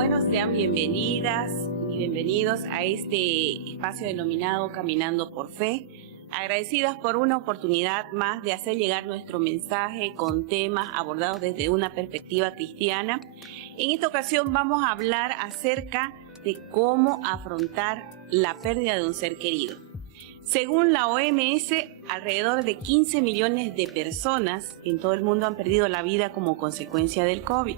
Bueno, sean bienvenidas y bienvenidos a este espacio denominado Caminando por Fe. Agradecidas por una oportunidad más de hacer llegar nuestro mensaje con temas abordados desde una perspectiva cristiana. En esta ocasión vamos a hablar acerca de cómo afrontar la pérdida de un ser querido. Según la OMS, alrededor de 15 millones de personas en todo el mundo han perdido la vida como consecuencia del COVID.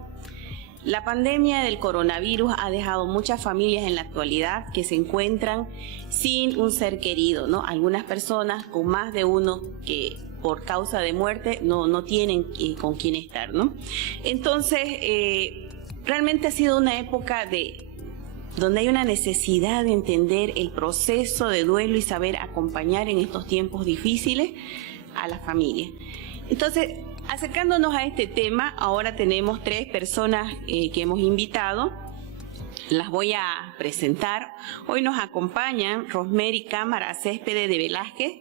La pandemia del coronavirus ha dejado muchas familias en la actualidad que se encuentran sin un ser querido, ¿no? Algunas personas con más de uno que por causa de muerte no tienen con quién estar, ¿no? Entonces, realmente ha sido una época donde hay una necesidad de entender el proceso de duelo y saber acompañar en estos tiempos difíciles a la familia. Entonces, acercándonos a este tema, ahora tenemos 3 personas que hemos invitado. Las voy a presentar. Hoy nos acompañan Rosemary Cámara Céspedes de Velázquez.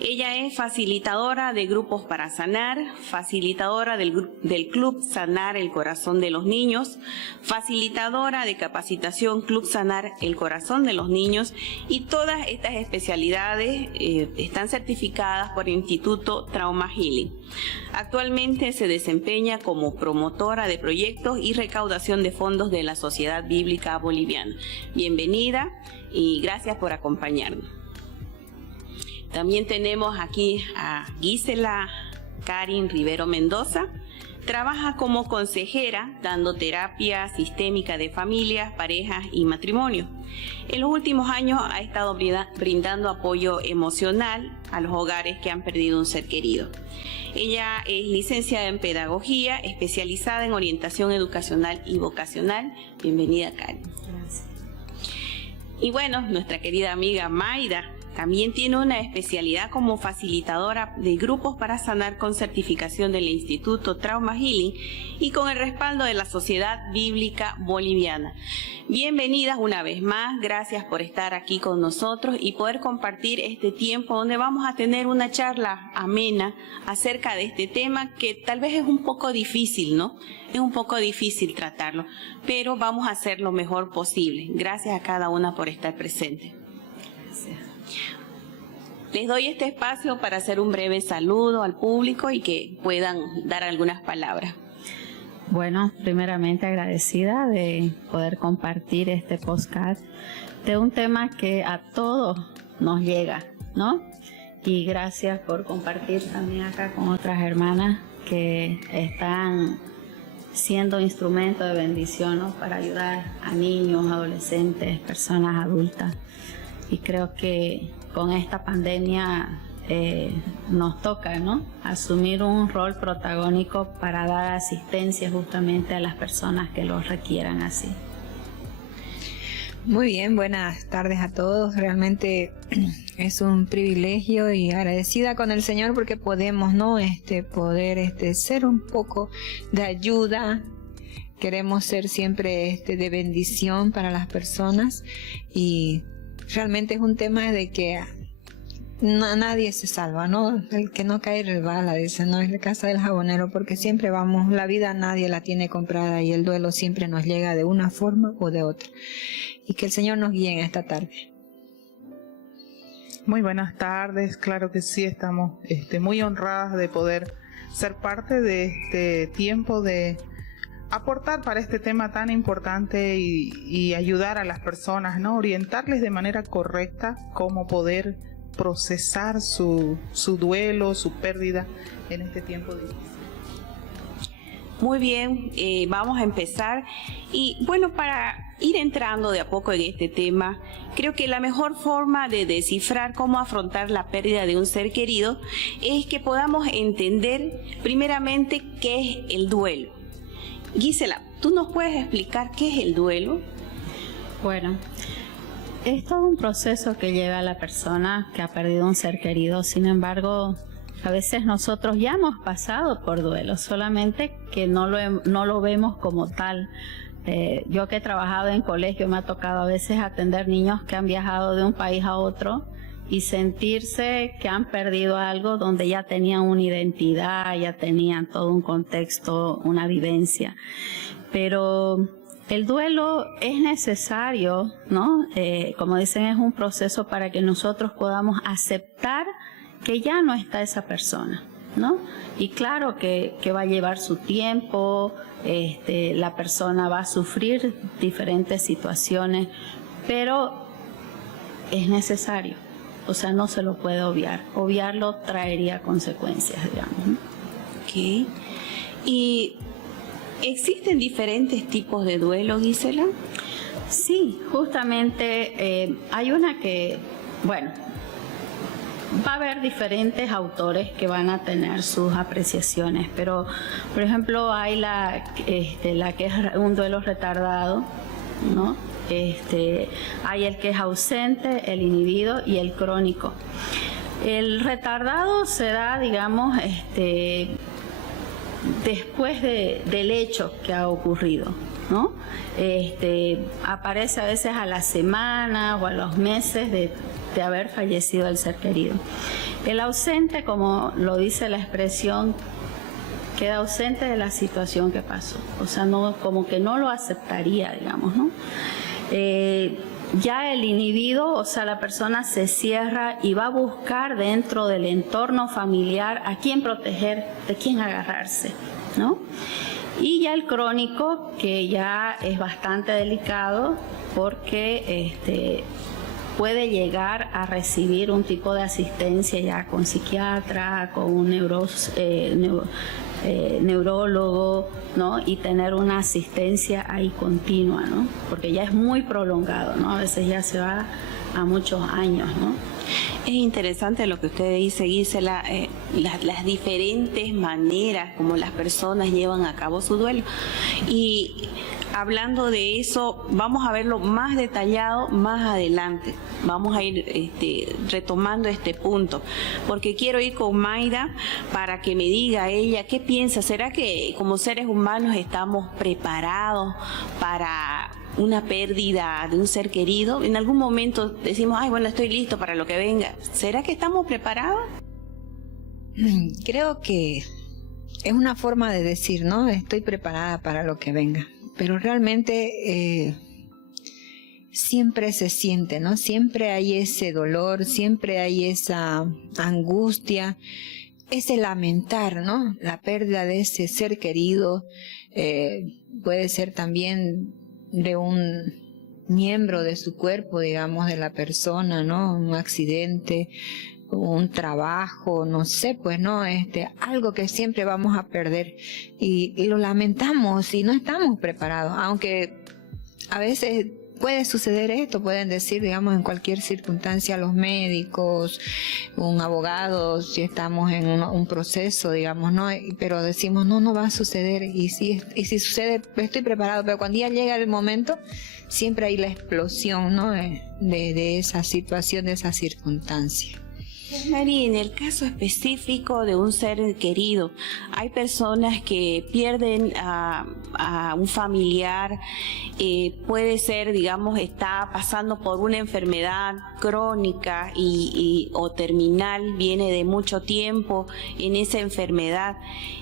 Ella es facilitadora de Grupos para Sanar, facilitadora del Club Sanar el Corazón de los Niños, facilitadora de capacitación Club Sanar el Corazón de los Niños, y todas estas especialidades están certificadas por el Instituto Trauma Healing. Actualmente se desempeña como promotora de proyectos y recaudación de fondos de la Sociedad Bíblica Boliviana. Bienvenida y gracias por acompañarnos. También tenemos aquí a Gisela Karin Rivero Mendoza. Trabaja como consejera dando terapia sistémica de familias, parejas y matrimonio. En los últimos años ha estado brindando apoyo emocional a los hogares que han perdido un ser querido. Ella es licenciada en pedagogía, especializada en orientación educacional y vocacional. Bienvenida, Karin. Gracias. Y bueno, nuestra querida amiga Mayra también tiene una especialidad como facilitadora de Grupos para Sanar con certificación del Instituto Trauma Healing y con el respaldo de la Sociedad Bíblica Boliviana. Bienvenidas una vez más, gracias por estar aquí con nosotros y poder compartir este tiempo donde vamos a tener una charla amena acerca de este tema que tal vez es un poco difícil, ¿no? Es un poco difícil tratarlo, pero vamos a hacer lo mejor posible. Gracias a cada una por estar presente. Les doy este espacio para hacer un breve saludo al público y que puedan dar algunas palabras. Bueno, primeramente agradecida de poder compartir este podcast de un tema que a todos nos llega, ¿no? Y gracias por compartir también acá con otras hermanas que están siendo instrumento de bendición, ¿no? Para ayudar a niños, adolescentes, personas adultas. Y creo que con esta pandemia nos toca, ¿no? Asumir un rol protagónico para dar asistencia justamente a las personas que lo requieran así. Muy bien, buenas tardes a todos. Realmente es un privilegio y agradecida con el Señor porque podemos, ¿no? Poder ser un poco de ayuda. Queremos ser siempre de bendición para las personas y realmente es un tema de que nadie se salva, ¿no? El que no cae resbala, dice, no es la casa del jabonero, porque siempre vamos, la vida nadie la tiene comprada y el duelo siempre nos llega de una forma o de otra. Y que el Señor nos guíe en esta tarde. Muy buenas tardes, claro que sí, estamos muy honradas de poder ser parte de este tiempo de aportar para este tema tan importante y ayudar a las personas, ¿no? Orientarles de manera correcta cómo poder procesar su duelo, su pérdida en este tiempo difícil. Muy bien, vamos a empezar. Y bueno, para ir entrando de a poco en este tema, creo que la mejor forma de descifrar cómo afrontar la pérdida de un ser querido es que podamos entender primeramente qué es el duelo. Gisela, ¿tú nos puedes explicar qué es el duelo? Bueno, es todo un proceso que lleva a la persona que ha perdido un ser querido. Sin embargo, a veces nosotros ya hemos pasado por duelo, solamente que no lo vemos como tal. Yo que he trabajado en colegio me ha tocado a veces atender niños que han viajado de un país a otro y sentirse que han perdido algo donde ya tenían una identidad, ya tenían todo un contexto, una vivencia. Pero el duelo es necesario, ¿no? Como dicen, es un proceso para que nosotros podamos aceptar que ya no está esa persona, ¿no? Y claro que va a llevar su tiempo, la persona va a sufrir diferentes situaciones, pero es necesario, o sea, no se lo puede obviar. Obviarlo traería consecuencias, digamos, ¿no? Ok. ¿Y existen diferentes tipos de duelo, Gisela? Sí, justamente hay una que, bueno, va a haber diferentes autores que van a tener sus apreciaciones, pero por ejemplo hay la que es un duelo retardado, ¿no? Hay el que es ausente, el inhibido y el crónico. El retardado se da, digamos, después del hecho que ha ocurrido, ¿no? Aparece a veces a la semana o a los meses de haber fallecido el ser querido. El ausente, como lo dice la expresión, queda ausente de la situación que pasó, o sea, no, como que no lo aceptaría, digamos, ¿no? Ya el inhibido, o sea, la persona se cierra y va a buscar dentro del entorno familiar a quién proteger, de quién agarrarse, ¿no? Y ya el crónico, que ya es bastante delicado porque puede llegar a recibir un tipo de asistencia ya con psiquiatra, con un neurólogo, ¿no? Y tener una asistencia ahí continua, ¿no? Porque ya es muy prolongado, ¿no? A veces ya se va a muchos años, ¿no? Es interesante lo que usted dice, Gisela, las diferentes maneras como las personas llevan a cabo su duelo. Y hablando de eso, vamos a verlo más detallado más adelante. Vamos a ir retomando este punto, porque quiero ir con Mayra para que me diga ella qué piensa. ¿Será que como seres humanos estamos preparados para una pérdida de un ser querido? En algún momento decimos, ay, bueno, estoy listo para lo que venga. ¿Será que estamos preparados? Creo que es una forma de decir, ¿no? Estoy preparada para lo que venga. Pero realmente siempre se siente, ¿no? Siempre hay ese dolor, siempre hay esa angustia, ese lamentar, ¿no? La pérdida de ese ser querido puede ser también de un miembro de su cuerpo, digamos, de la persona, ¿no? Un accidente, un trabajo, no sé, pues, ¿no? Algo que siempre vamos a perder y lo lamentamos y no estamos preparados, aunque a veces puede suceder esto, pueden decir, digamos, en cualquier circunstancia los médicos, un abogado, si estamos en un proceso, digamos, ¿no? Pero decimos, no va a suceder, y si sucede, estoy preparado, pero cuando ya llega el momento, siempre hay la explosión, ¿no? De esa situación, de esa circunstancia. Mari, en el caso específico de un ser querido, hay personas que pierden a un familiar, puede ser, digamos, está pasando por una enfermedad crónica o terminal, viene de mucho tiempo en esa enfermedad.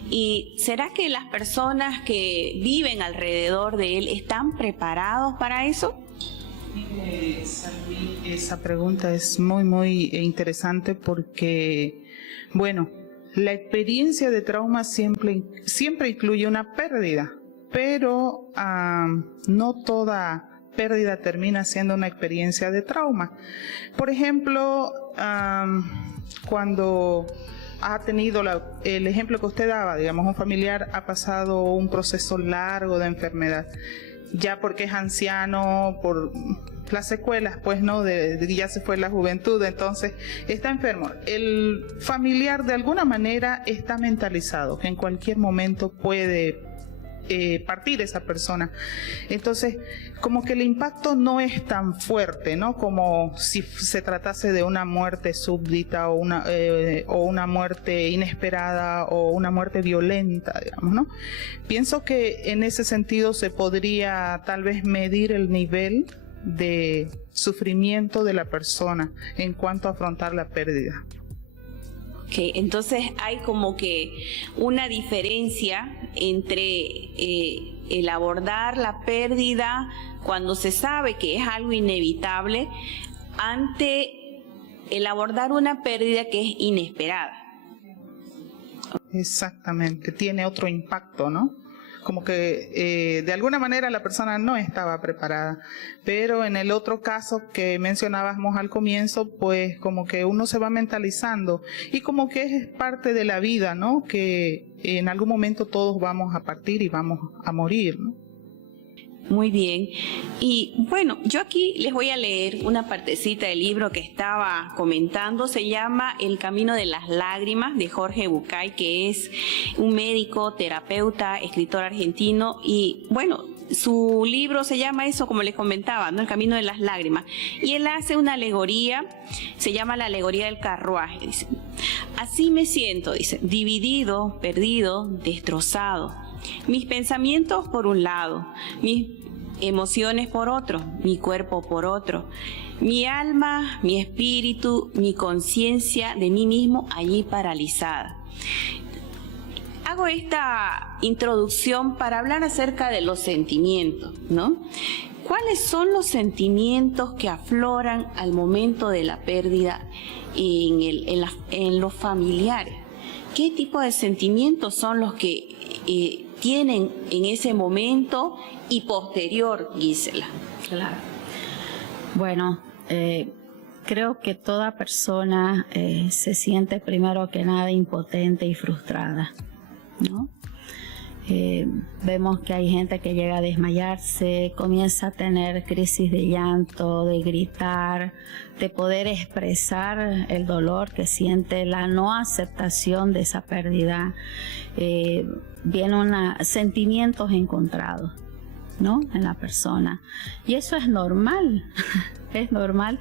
¿Y será que las personas que viven alrededor de él están preparados para eso? Esa pregunta es muy interesante porque, bueno, la experiencia de trauma siempre incluye una pérdida, pero no toda pérdida termina siendo una experiencia de trauma. Por ejemplo, cuando ha tenido el ejemplo que usted daba, digamos, un familiar ha pasado un proceso largo de enfermedad, ya porque es anciano, por las secuelas, pues, ¿no? Ya se fue la juventud, entonces está enfermo. El familiar de alguna manera está mentalizado, que en cualquier momento puede partir esa persona. Entonces, como que el impacto no es tan fuerte, ¿no? Como si se tratase de una muerte súbdita o una muerte inesperada o una muerte violenta, digamos, ¿no? Pienso que en ese sentido se podría tal vez medir el nivel de sufrimiento de la persona en cuanto a afrontar la pérdida. Okay, entonces hay como que una diferencia entre el abordar la pérdida cuando se sabe que es algo inevitable ante el abordar una pérdida que es inesperada. Exactamente, tiene otro impacto, ¿no? Como que de alguna manera la persona no estaba preparada, pero en el otro caso que mencionábamos al comienzo, pues como que uno se va mentalizando y como que es parte de la vida, ¿no? Que en algún momento todos vamos a partir y vamos a morir, ¿no? Muy bien. Y bueno, yo aquí les voy a leer una partecita del libro que estaba comentando. Se llama El Camino de las Lágrimas, de Jorge Bucay, que es un médico, terapeuta, escritor argentino. Y bueno, su libro se llama eso, como les comentaba, ¿no? El Camino de las Lágrimas. Y él hace una alegoría, se llama la alegoría del carruaje. Dice: así me siento, dice, dividido, perdido, destrozado. Mis pensamientos por un lado, mis emociones por otro, mi cuerpo por otro, mi alma, mi espíritu, mi conciencia de mí mismo allí paralizada. Hago esta introducción para hablar acerca de los sentimientos, ¿no? ¿Cuáles son los sentimientos que afloran al momento de la pérdida en los familiares? ¿Qué tipo de sentimientos son los que tienen en ese momento y posterior, Gisela? Claro. Bueno, creo que toda persona se siente primero que nada impotente y frustrada, ¿no? Vemos que hay gente que llega a desmayarse, comienza a tener crisis de llanto, de gritar, de poder expresar el dolor que siente, la no aceptación de esa pérdida. Vienen sentimientos encontrados, ¿no? En la persona. Y eso es normal, es normal.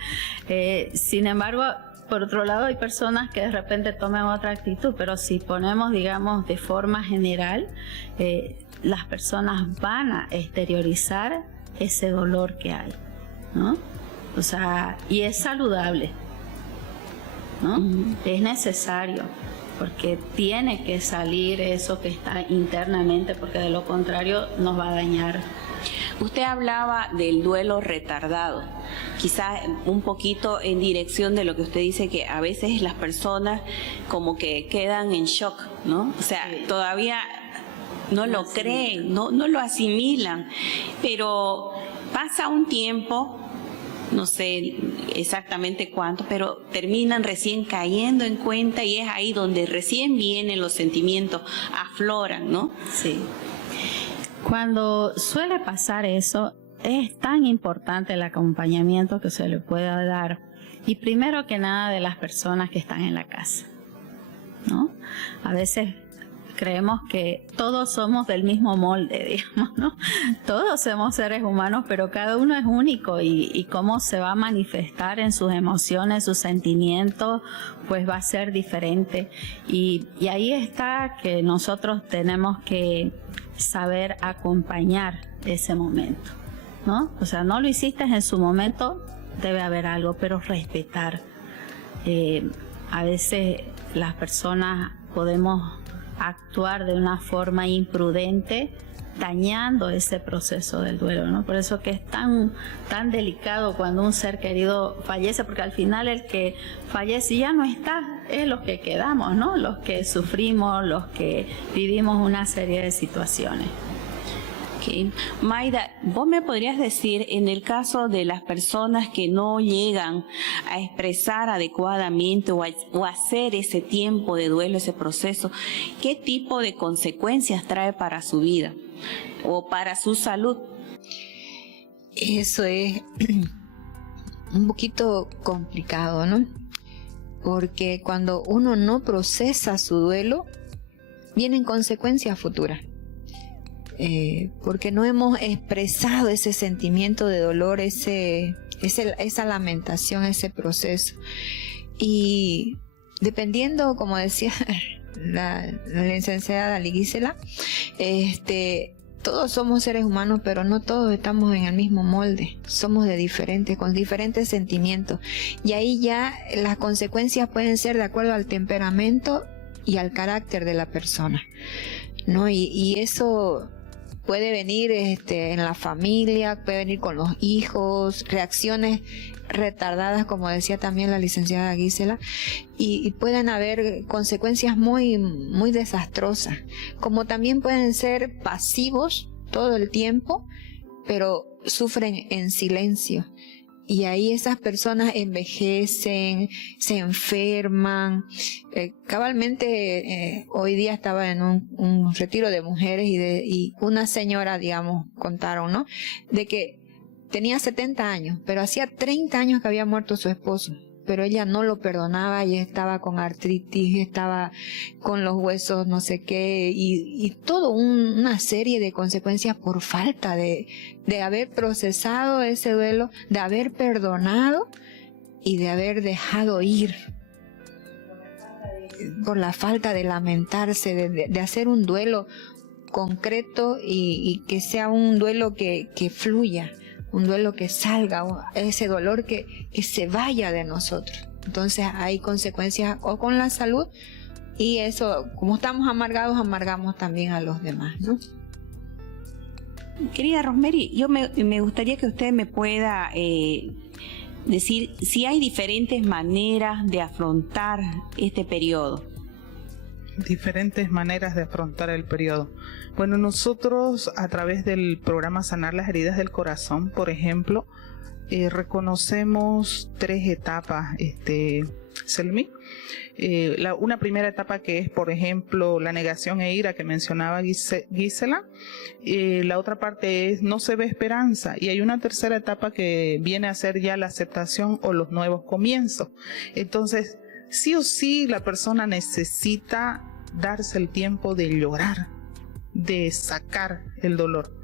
Sin embargo, por otro lado, hay personas que de repente toman otra actitud, pero si ponemos, digamos, de forma general, las personas van a exteriorizar ese dolor que hay, ¿no? O sea, y es saludable, ¿no? Es necesario, porque tiene que salir eso que está internamente, porque de lo contrario nos va a dañar. Usted hablaba del duelo retardado, quizás un poquito en dirección de lo que usted dice, que a veces las personas como que quedan en shock, ¿no? O sea, todavía no lo creen, no lo asimilan, pero pasa un tiempo, no sé exactamente cuánto, pero terminan recién cayendo en cuenta y es ahí donde recién vienen los sentimientos, afloran, ¿no? Sí. Cuando suele pasar eso, es tan importante el acompañamiento que se le pueda dar, y primero que nada de las personas que están en la casa, ¿no? A veces creemos que todos somos del mismo molde, digamos, ¿no? Todos somos seres humanos, pero cada uno es único, y cómo se va a manifestar en sus emociones, sus sentimientos, pues va a ser diferente. Y ahí está que nosotros tenemos que saber acompañar ese momento, ¿no? O sea, no lo hiciste en su momento, debe haber algo, pero respetar. A veces las personas podemos actuar de una forma imprudente, dañando ese proceso del duelo, ¿no? Por eso que es tan delicado cuando un ser querido fallece, porque al final el que fallece ya no está, es los que quedamos, ¿no? Los que sufrimos, los que vivimos una serie de situaciones. Okay. Mayra, ¿vos me podrías decir, en el caso de las personas que no llegan a expresar adecuadamente o a hacer ese tiempo de duelo, ese proceso, qué tipo de consecuencias trae para su vida o para su salud? Eso es un poquito complicado, ¿no? Porque cuando uno no procesa su duelo, vienen consecuencias futuras. Porque no hemos expresado ese sentimiento de dolor, esa lamentación, ese proceso. Y dependiendo, como decía la licenciada Gisela, todos somos seres humanos, pero no todos estamos en el mismo molde. Somos con diferentes sentimientos. Y ahí ya las consecuencias pueden ser de acuerdo al temperamento y al carácter de la persona, ¿no? Y eso puede venir en la familia, puede venir con los hijos, reacciones retardadas, como decía también la licenciada Gisela, y pueden haber consecuencias muy, muy desastrosas, como también pueden ser pasivos todo el tiempo, pero sufren en silencio. Y ahí esas personas envejecen, se enferman. Cabalmente hoy día estaba en un retiro de mujeres y una señora, digamos, contaron, ¿no? De que tenía 70 años, pero hacía 30 años que había muerto su esposo. Pero ella no lo perdonaba y estaba con artritis, estaba con los huesos no sé qué, y todo una serie de consecuencias por falta de haber procesado ese duelo, de haber perdonado y de haber dejado ir. Por la falta de lamentarse, de hacer un duelo concreto y que sea un duelo que fluya. Un duelo que salga, ese dolor que se vaya de nosotros. Entonces hay consecuencias o con la salud, y eso, como estamos amargados, amargamos también a los demás, ¿no? Querida Rosemary, yo me gustaría que usted me pueda decir si hay diferentes maneras de afrontar este periodo. Diferentes maneras de afrontar el periodo. Bueno, nosotros a través del programa Sanar las Heridas del Corazón, por ejemplo, reconocemos 3 etapas, Selmi. Una primera etapa que es, por ejemplo, la negación e ira que mencionaba Gisela. La otra parte es no se ve esperanza, y hay una tercera etapa que viene a ser ya la aceptación o los nuevos comienzos. Entonces, sí o sí la persona necesita darse el tiempo de llorar, de sacar el dolor.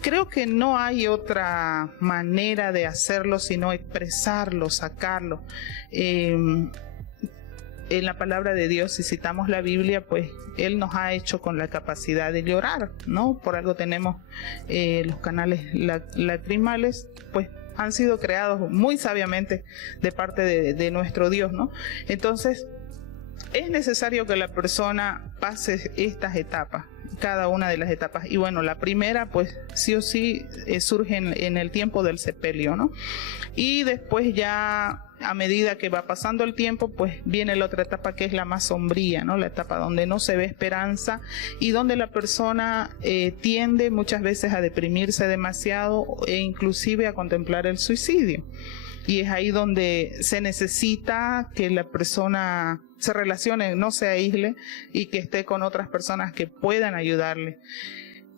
Creo que no hay otra manera de hacerlo sino expresarlo, sacarlo. En la palabra de Dios, si citamos la Biblia, pues Él nos ha hecho con la capacidad de llorar, ¿no? Por algo tenemos los canales lacrimales, pues han sido creados muy sabiamente de parte de nuestro Dios, ¿no? Entonces, es necesario que la persona pase estas etapas, cada una de las etapas. Y bueno, la primera, pues sí o sí, surge en el tiempo del sepelio, ¿no? Y después ya, a medida que va pasando el tiempo, pues viene la otra etapa que es la más sombría, ¿no? La etapa donde no se ve esperanza y donde la persona tiende muchas veces a deprimirse demasiado e inclusive a contemplar el suicidio. Y es ahí donde se necesita que la persona se relacione, no se aísle, y que esté con otras personas que puedan ayudarle.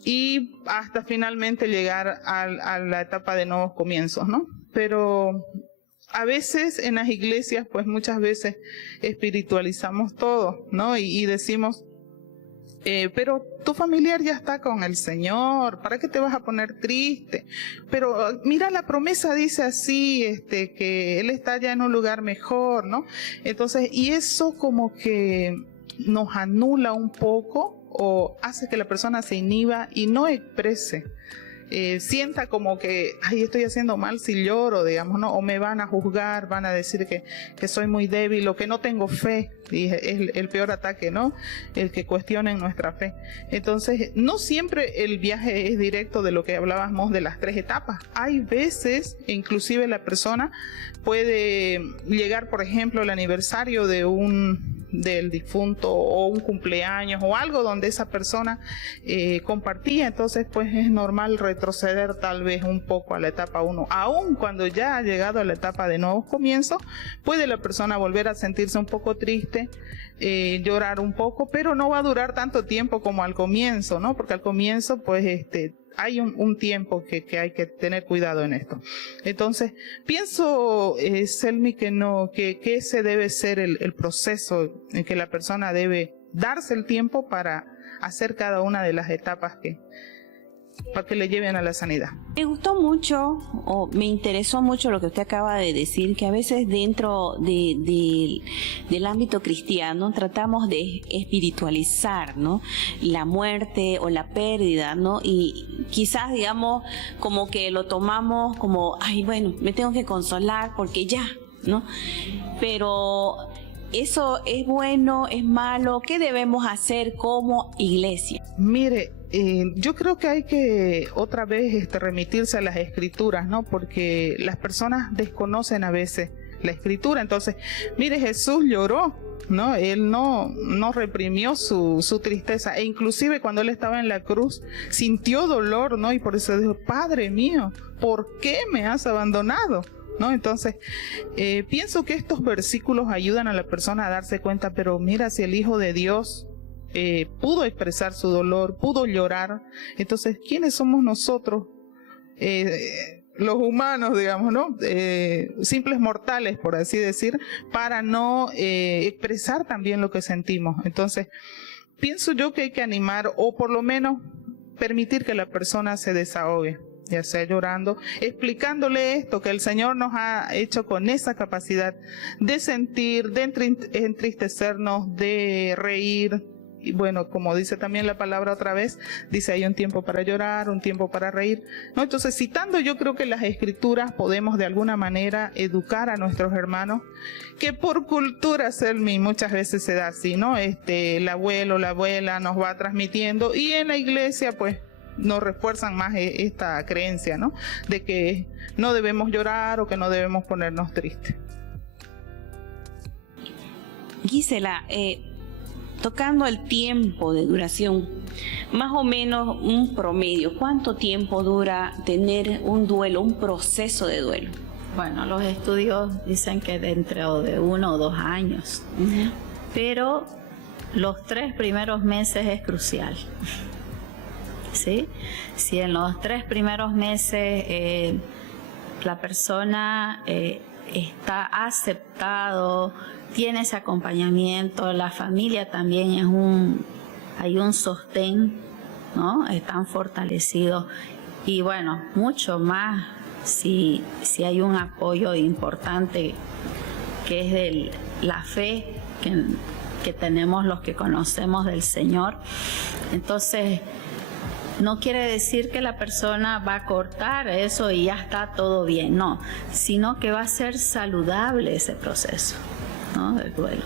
Y hasta finalmente llegar a la etapa de nuevos comienzos, ¿no? Pero a veces en las iglesias, pues muchas veces espiritualizamos todo, ¿no? Y decimos, pero tu familiar ya está con el Señor, ¿para qué te vas a poner triste? Pero mira, la promesa dice así, que Él está ya en un lugar mejor, ¿no? Entonces, y eso como que nos anula un poco o hace que la persona se inhiba y no exprese. Sienta como que, ay, estoy haciendo mal si lloro, digamos, ¿no? O me van a juzgar, van a decir que soy muy débil o que no tengo fe. Y es el peor ataque, ¿no? El que cuestionen nuestra fe. Entonces, no siempre el viaje es directo de lo que hablábamos de las 3 etapas. Hay veces, inclusive la persona puede llegar, por ejemplo, el aniversario del difunto o un cumpleaños o algo donde esa persona compartía, entonces pues es normal retroceder tal vez un poco a la etapa 1. Aún cuando ya ha llegado a la etapa de nuevos comienzos, puede la persona volver a sentirse un poco triste, llorar un poco, pero no va a durar tanto tiempo como al comienzo, ¿no? Porque al comienzo pues hay un tiempo que hay que tener cuidado en esto. Entonces, pienso, Selmi, que ese debe ser el proceso en que la persona debe darse el tiempo para hacer cada una de las etapas para que le lleven a la sanidad. Me gustó mucho, o me interesó mucho lo que usted acaba de decir, que a veces dentro del ámbito cristiano tratamos de espiritualizar, ¿no?, la muerte o la pérdida, ¿no? Y quizás, digamos, como que lo tomamos como, ay, bueno, me tengo que consolar porque ya, ¿no? Pero ¿eso es bueno, es malo? ¿Qué debemos hacer como iglesia? Mire, yo creo que hay que otra vez remitirse a las escrituras, ¿no? Porque las personas desconocen a veces la escritura. Entonces, mire, Jesús lloró, ¿no? Él no reprimió su tristeza, e inclusive cuando él estaba en la cruz sintió dolor, ¿no? Y por eso dijo, Padre mío, ¿por qué me has abandonado? ¿No? Entonces, pienso que estos versículos ayudan a la persona a darse cuenta, pero mira, si el Hijo de Dios pudo expresar su dolor, pudo llorar, entonces, ¿quiénes somos nosotros? Los humanos, digamos, ¿no? Simples mortales, por así decir, para no expresar también lo que sentimos. Entonces, pienso yo que hay que animar, o por lo menos permitir que la persona se desahogue, ya sea llorando, explicándole esto, que el Señor nos ha hecho con esa capacidad de sentir, de entristecernos, de reír. Y bueno, como dice también la palabra otra vez, dice hay un tiempo para llorar, un tiempo para reír, ¿no? Entonces, citando, yo creo que las escrituras podemos de alguna manera educar a nuestros hermanos, que por cultura selmi muchas veces se da así, ¿no? El abuelo, la abuela nos va transmitiendo, y en la iglesia pues nos refuerzan más esta creencia, ¿no? De que no debemos llorar o que no debemos ponernos tristes. Gisela, tocando el tiempo de duración, más o menos un promedio, ¿cuánto tiempo dura tener un duelo, un proceso de duelo? Bueno, los estudios dicen que dentro de 1 o 2 años, pero los 3 primeros meses es crucial. ¿Sí? Si en los 3 primeros meses la persona está aceptado, tiene ese acompañamiento, la familia también hay un sostén, ¿no? Están fortalecidos, y bueno, mucho más si hay un apoyo importante que es de la fe que tenemos los que conocemos del Señor. Entonces, no quiere decir que la persona va a cortar eso y ya está todo bien, no, sino que va a ser saludable ese proceso, ¿no?, del duelo.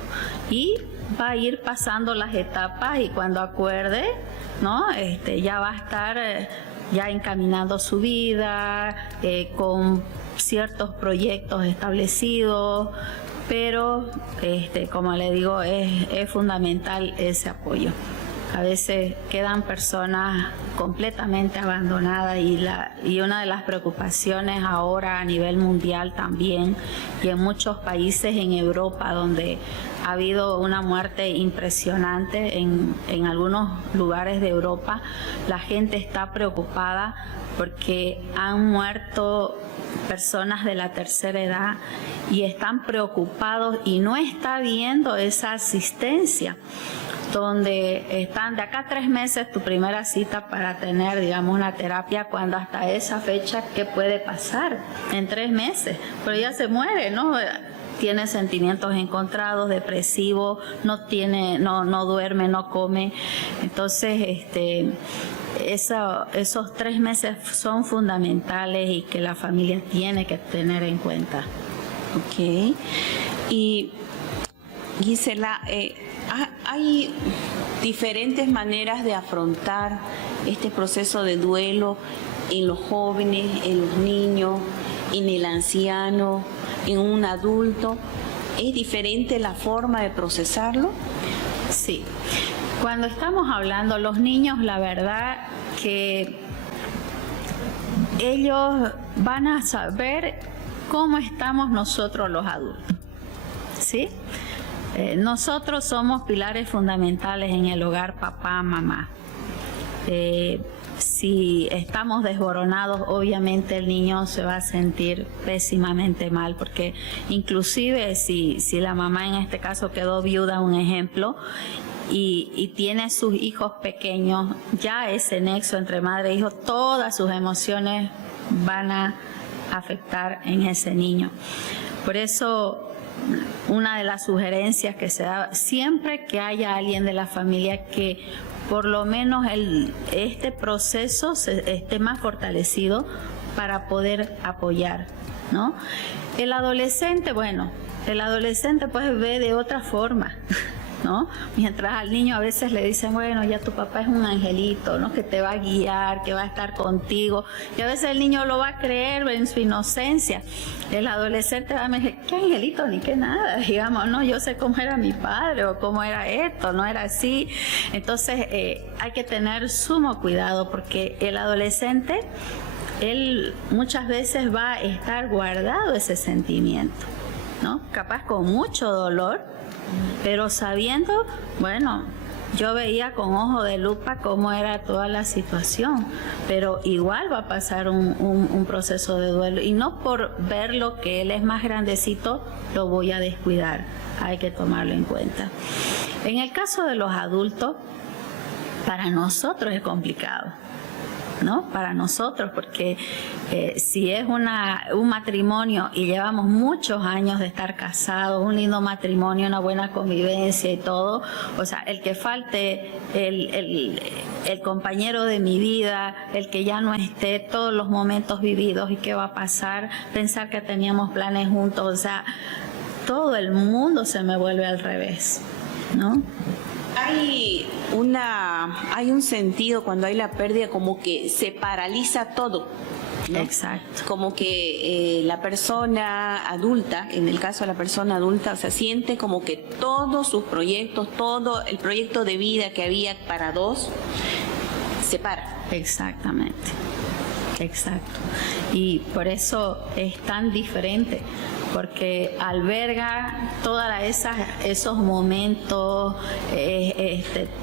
Y va a ir pasando las etapas, y cuando acuerde, ¿no?, ya va a estar ya encaminando su vida, con ciertos proyectos establecidos, pero como le digo, es fundamental ese apoyo. A veces quedan personas completamente abandonadas, y una de las preocupaciones ahora a nivel mundial también, y en muchos países en Europa donde ha habido una muerte impresionante en algunos lugares de Europa, la gente está preocupada porque han muerto personas de la tercera edad y están preocupados, y no está habiendo esa asistencia, donde están de acá a 3 meses tu primera cita para tener, digamos, una terapia, cuando hasta esa fecha, ¿qué puede pasar en 3 meses? Pero ya se muere, ¿no? Tiene sentimientos encontrados, depresivo, no duerme, no come. Entonces, esos 3 meses son fundamentales y que la familia tiene que tener en cuenta. Ok. Y Gisela, hay diferentes maneras de afrontar este proceso de duelo en los jóvenes, en los niños, en el anciano, en un adulto. ¿Es diferente la forma de procesarlo? Sí. Cuando estamos hablando, los niños, la verdad que ellos van a saber cómo estamos nosotros los adultos, ¿sí? Nosotros somos pilares fundamentales en el hogar, papá, mamá. Si estamos desboronados, obviamente el niño se va a sentir pésimamente mal, porque inclusive si la mamá en este caso quedó viuda, un ejemplo, y tiene sus hijos pequeños, ya ese nexo entre madre e hijo, todas sus emociones van a afectar en ese niño. Por eso, una de las sugerencias que se da, siempre que haya alguien de la familia que por lo menos este proceso esté más fortalecido para poder apoyar, ¿no? El adolescente, bueno, pues ve de otra forma, ¿no? Mientras al niño a veces le dicen, bueno, ya tu papá es un angelito, ¿no? Que te va a guiar, que va a estar contigo. Y a veces el niño lo va a creer en su inocencia. El adolescente va a decir, ¿qué angelito? Ni qué nada, digamos, ¿no? Yo sé cómo era mi padre o cómo era esto, no era así. Entonces hay que tener sumo cuidado, porque el adolescente, él muchas veces va a estar guardado ese sentimiento, ¿no? Capaz con mucho dolor, pero sabiendo, bueno, yo veía con ojo de lupa cómo era toda la situación, pero igual va a pasar un proceso de duelo, y no por verlo que él es más grandecito lo voy a descuidar, hay que tomarlo en cuenta. En el caso de los adultos, para nosotros es complicado, ¿no? Para nosotros, porque si es un matrimonio y llevamos muchos años de estar casados, un lindo matrimonio, una buena convivencia y todo, o sea, el que falte el compañero de mi vida, el que ya no esté, todos los momentos vividos y qué va a pasar, pensar que teníamos planes juntos, o sea, todo el mundo se me vuelve al revés, ¿no? Hay un sentido cuando hay la pérdida, como que se paraliza todo, ¿no? Exacto. Como que la persona adulta, en el caso de la persona adulta, o sea, siente como que todos sus proyectos, todo el proyecto de vida que había para dos, se para. Exactamente, exacto. Y por eso es tan diferente, porque alberga todos esos momentos,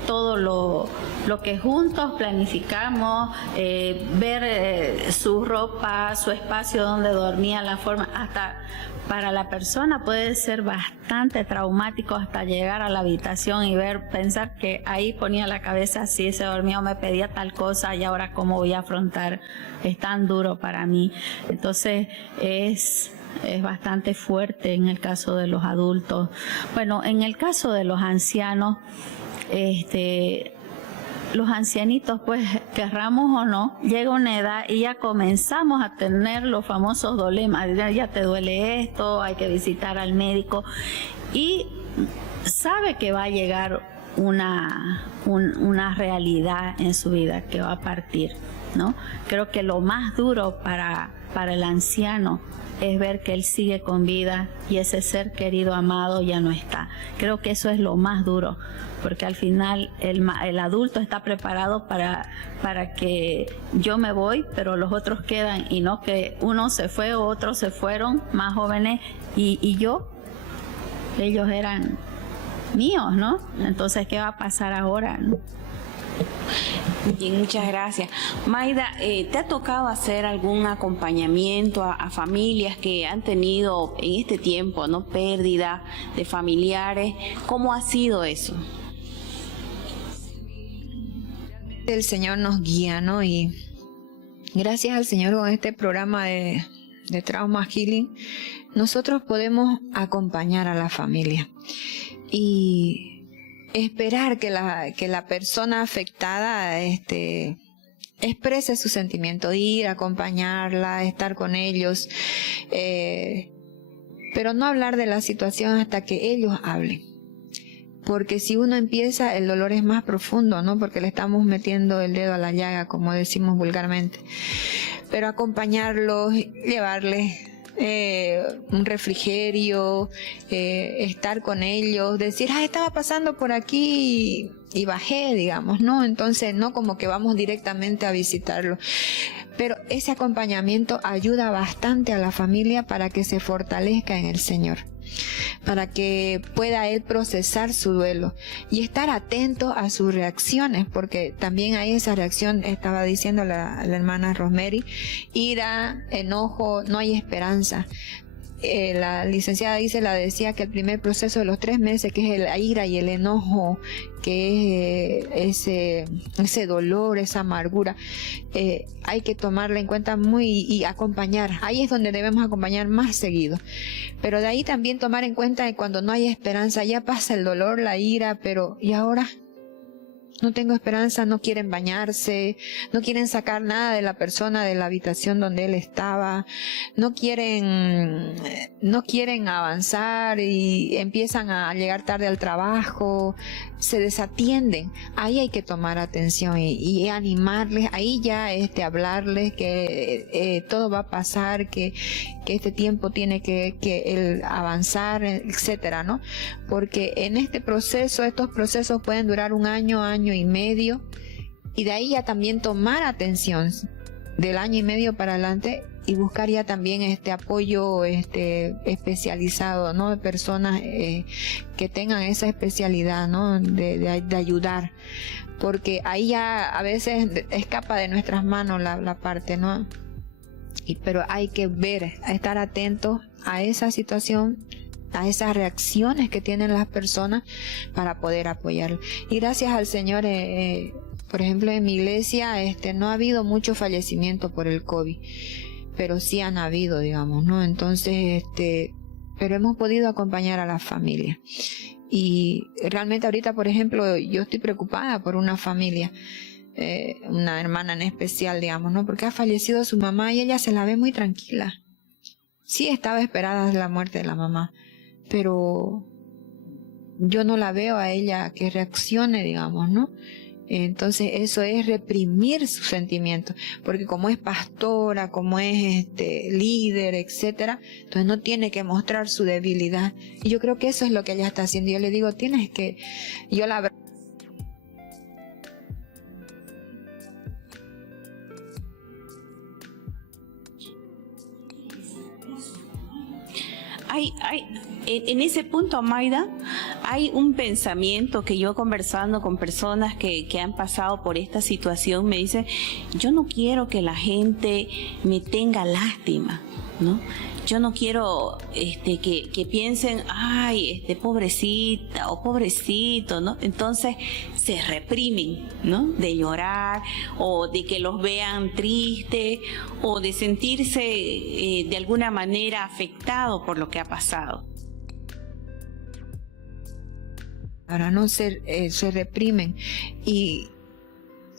todo lo que juntos planificamos, ver su ropa, su espacio donde dormía, la forma, hasta para la persona puede ser bastante traumático hasta llegar a la habitación y pensar que ahí ponía la cabeza así, se dormía o me pedía tal cosa y ahora cómo voy a afrontar, es tan duro para mí. Entonces es bastante fuerte en el caso de los adultos. Bueno, en el caso de los ancianos, los ancianitos, pues querramos o no, llega una edad y ya comenzamos a tener los famosos dolemas, ya te duele esto, hay que visitar al médico, y sabe que va a llegar una realidad en su vida, que va a partir, ¿no? Creo que lo más duro para el anciano es ver que él sigue con vida y ese ser querido, amado, ya no está. Creo que eso es lo más duro, porque al final el adulto está preparado para que yo me voy, pero los otros quedan, y no que uno se fue o otros se fueron más jóvenes y ellos eran míos, ¿no? Entonces, ¿qué va a pasar ahora, no? Bien, muchas gracias. Mayda, ¿te ha tocado hacer algún acompañamiento a familias que han tenido en este tiempo, ¿no?, pérdida de familiares? ¿Cómo ha sido eso? El Señor nos guía, ¿no? Y gracias al Señor, con este programa de Trauma Healing, nosotros podemos acompañar a la familia y esperar que la persona afectada exprese su sentimiento, ir a acompañarla, estar con ellos, pero no hablar de la situación hasta que ellos hablen. Porque si uno empieza, el dolor es más profundo, ¿no? Porque le estamos metiendo el dedo a la llaga, como decimos vulgarmente. Pero acompañarlos, llevarles un refrigerio, estar con ellos, decir, estaba pasando por aquí y bajé, digamos, ¿no? Entonces, no como que vamos directamente a visitarlo. Pero ese acompañamiento ayuda bastante a la familia para que se fortalezca en el Señor. para que pueda él procesar su duelo y estar atento a sus reacciones, porque también hay esa reacción, estaba diciendo la hermana Rosemary, ira, enojo, no hay esperanza. La licenciada decía que el primer proceso de los 3 meses, que es la ira y el enojo, que es ese dolor, esa amargura, hay que tomarla en cuenta y acompañar. Ahí es donde debemos acompañar más seguido. Pero de ahí también tomar en cuenta que cuando no hay esperanza, ya pasa el dolor, la ira, pero ¿y ahora? No tengo esperanza, no quieren bañarse, no quieren sacar nada de la persona de la habitación donde él estaba, no quieren avanzar y empiezan a llegar tarde al trabajo, se desatienden. Ahí hay que tomar atención y animarles, ahí ya hablarles que todo va a pasar, que este tiempo tiene que el avanzar, etcétera, ¿no? Porque en estos procesos pueden durar 1 año, año y medio, y de ahí ya también tomar atención del año y medio para adelante y buscar ya también apoyo especializado, ¿no? De personas que tengan esa especialidad, ¿no? De ayudar, porque ahí ya a veces escapa de nuestras manos la parte, ¿no? Pero hay que estar atentos a esa situación, a esas reacciones que tienen las personas para poder apoyar. Y gracias al Señor, por ejemplo, en mi iglesia no ha habido mucho fallecimiento por el COVID, pero sí han habido, digamos, ¿no? Entonces, pero hemos podido acompañar a la familia. Y realmente ahorita, por ejemplo, yo estoy preocupada por una familia, una hermana en especial, digamos, ¿no? Porque ha fallecido su mamá y ella se la ve muy tranquila. Sí estaba esperada la muerte de la mamá, pero yo no la veo a ella que reaccione, digamos, ¿no? Entonces eso es reprimir sus sentimientos, porque como es pastora, como es líder, etcétera, entonces no tiene que mostrar su debilidad. Y yo creo que eso es lo que ella está haciendo. Yo le digo, yo la en ese punto, Mayda, hay un pensamiento que yo conversando con personas que han pasado por esta situación, me dicen, yo no quiero que la gente me tenga lástima, ¿no? Yo no quiero que piensen, ay, pobrecita o pobrecito, ¿no? Entonces se reprimen, ¿no? De llorar o de que los vean tristes o de sentirse de alguna manera afectado por lo que ha pasado. Para no se reprimen. Y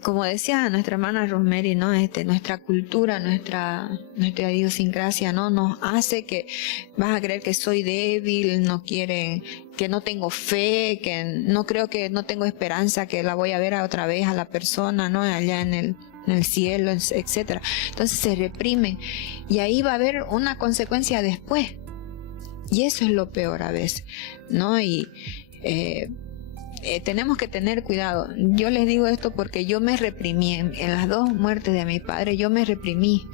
como decía nuestra hermana Rosemary, ¿no? Nuestra cultura, nuestra idiosincrasia, ¿no? Nos hace que vas a creer que soy débil, no quieren, que no tengo fe, que no creo, que no tengo esperanza, que la voy a ver otra vez a la persona, ¿no? Allá en el cielo, etcétera. Entonces se reprimen y ahí va a haber una consecuencia después. Y eso es lo peor a veces, ¿no? Y tenemos que tener cuidado. Yo les digo esto porque yo me reprimí en las 2 muertes de mi padre. Yo me reprimí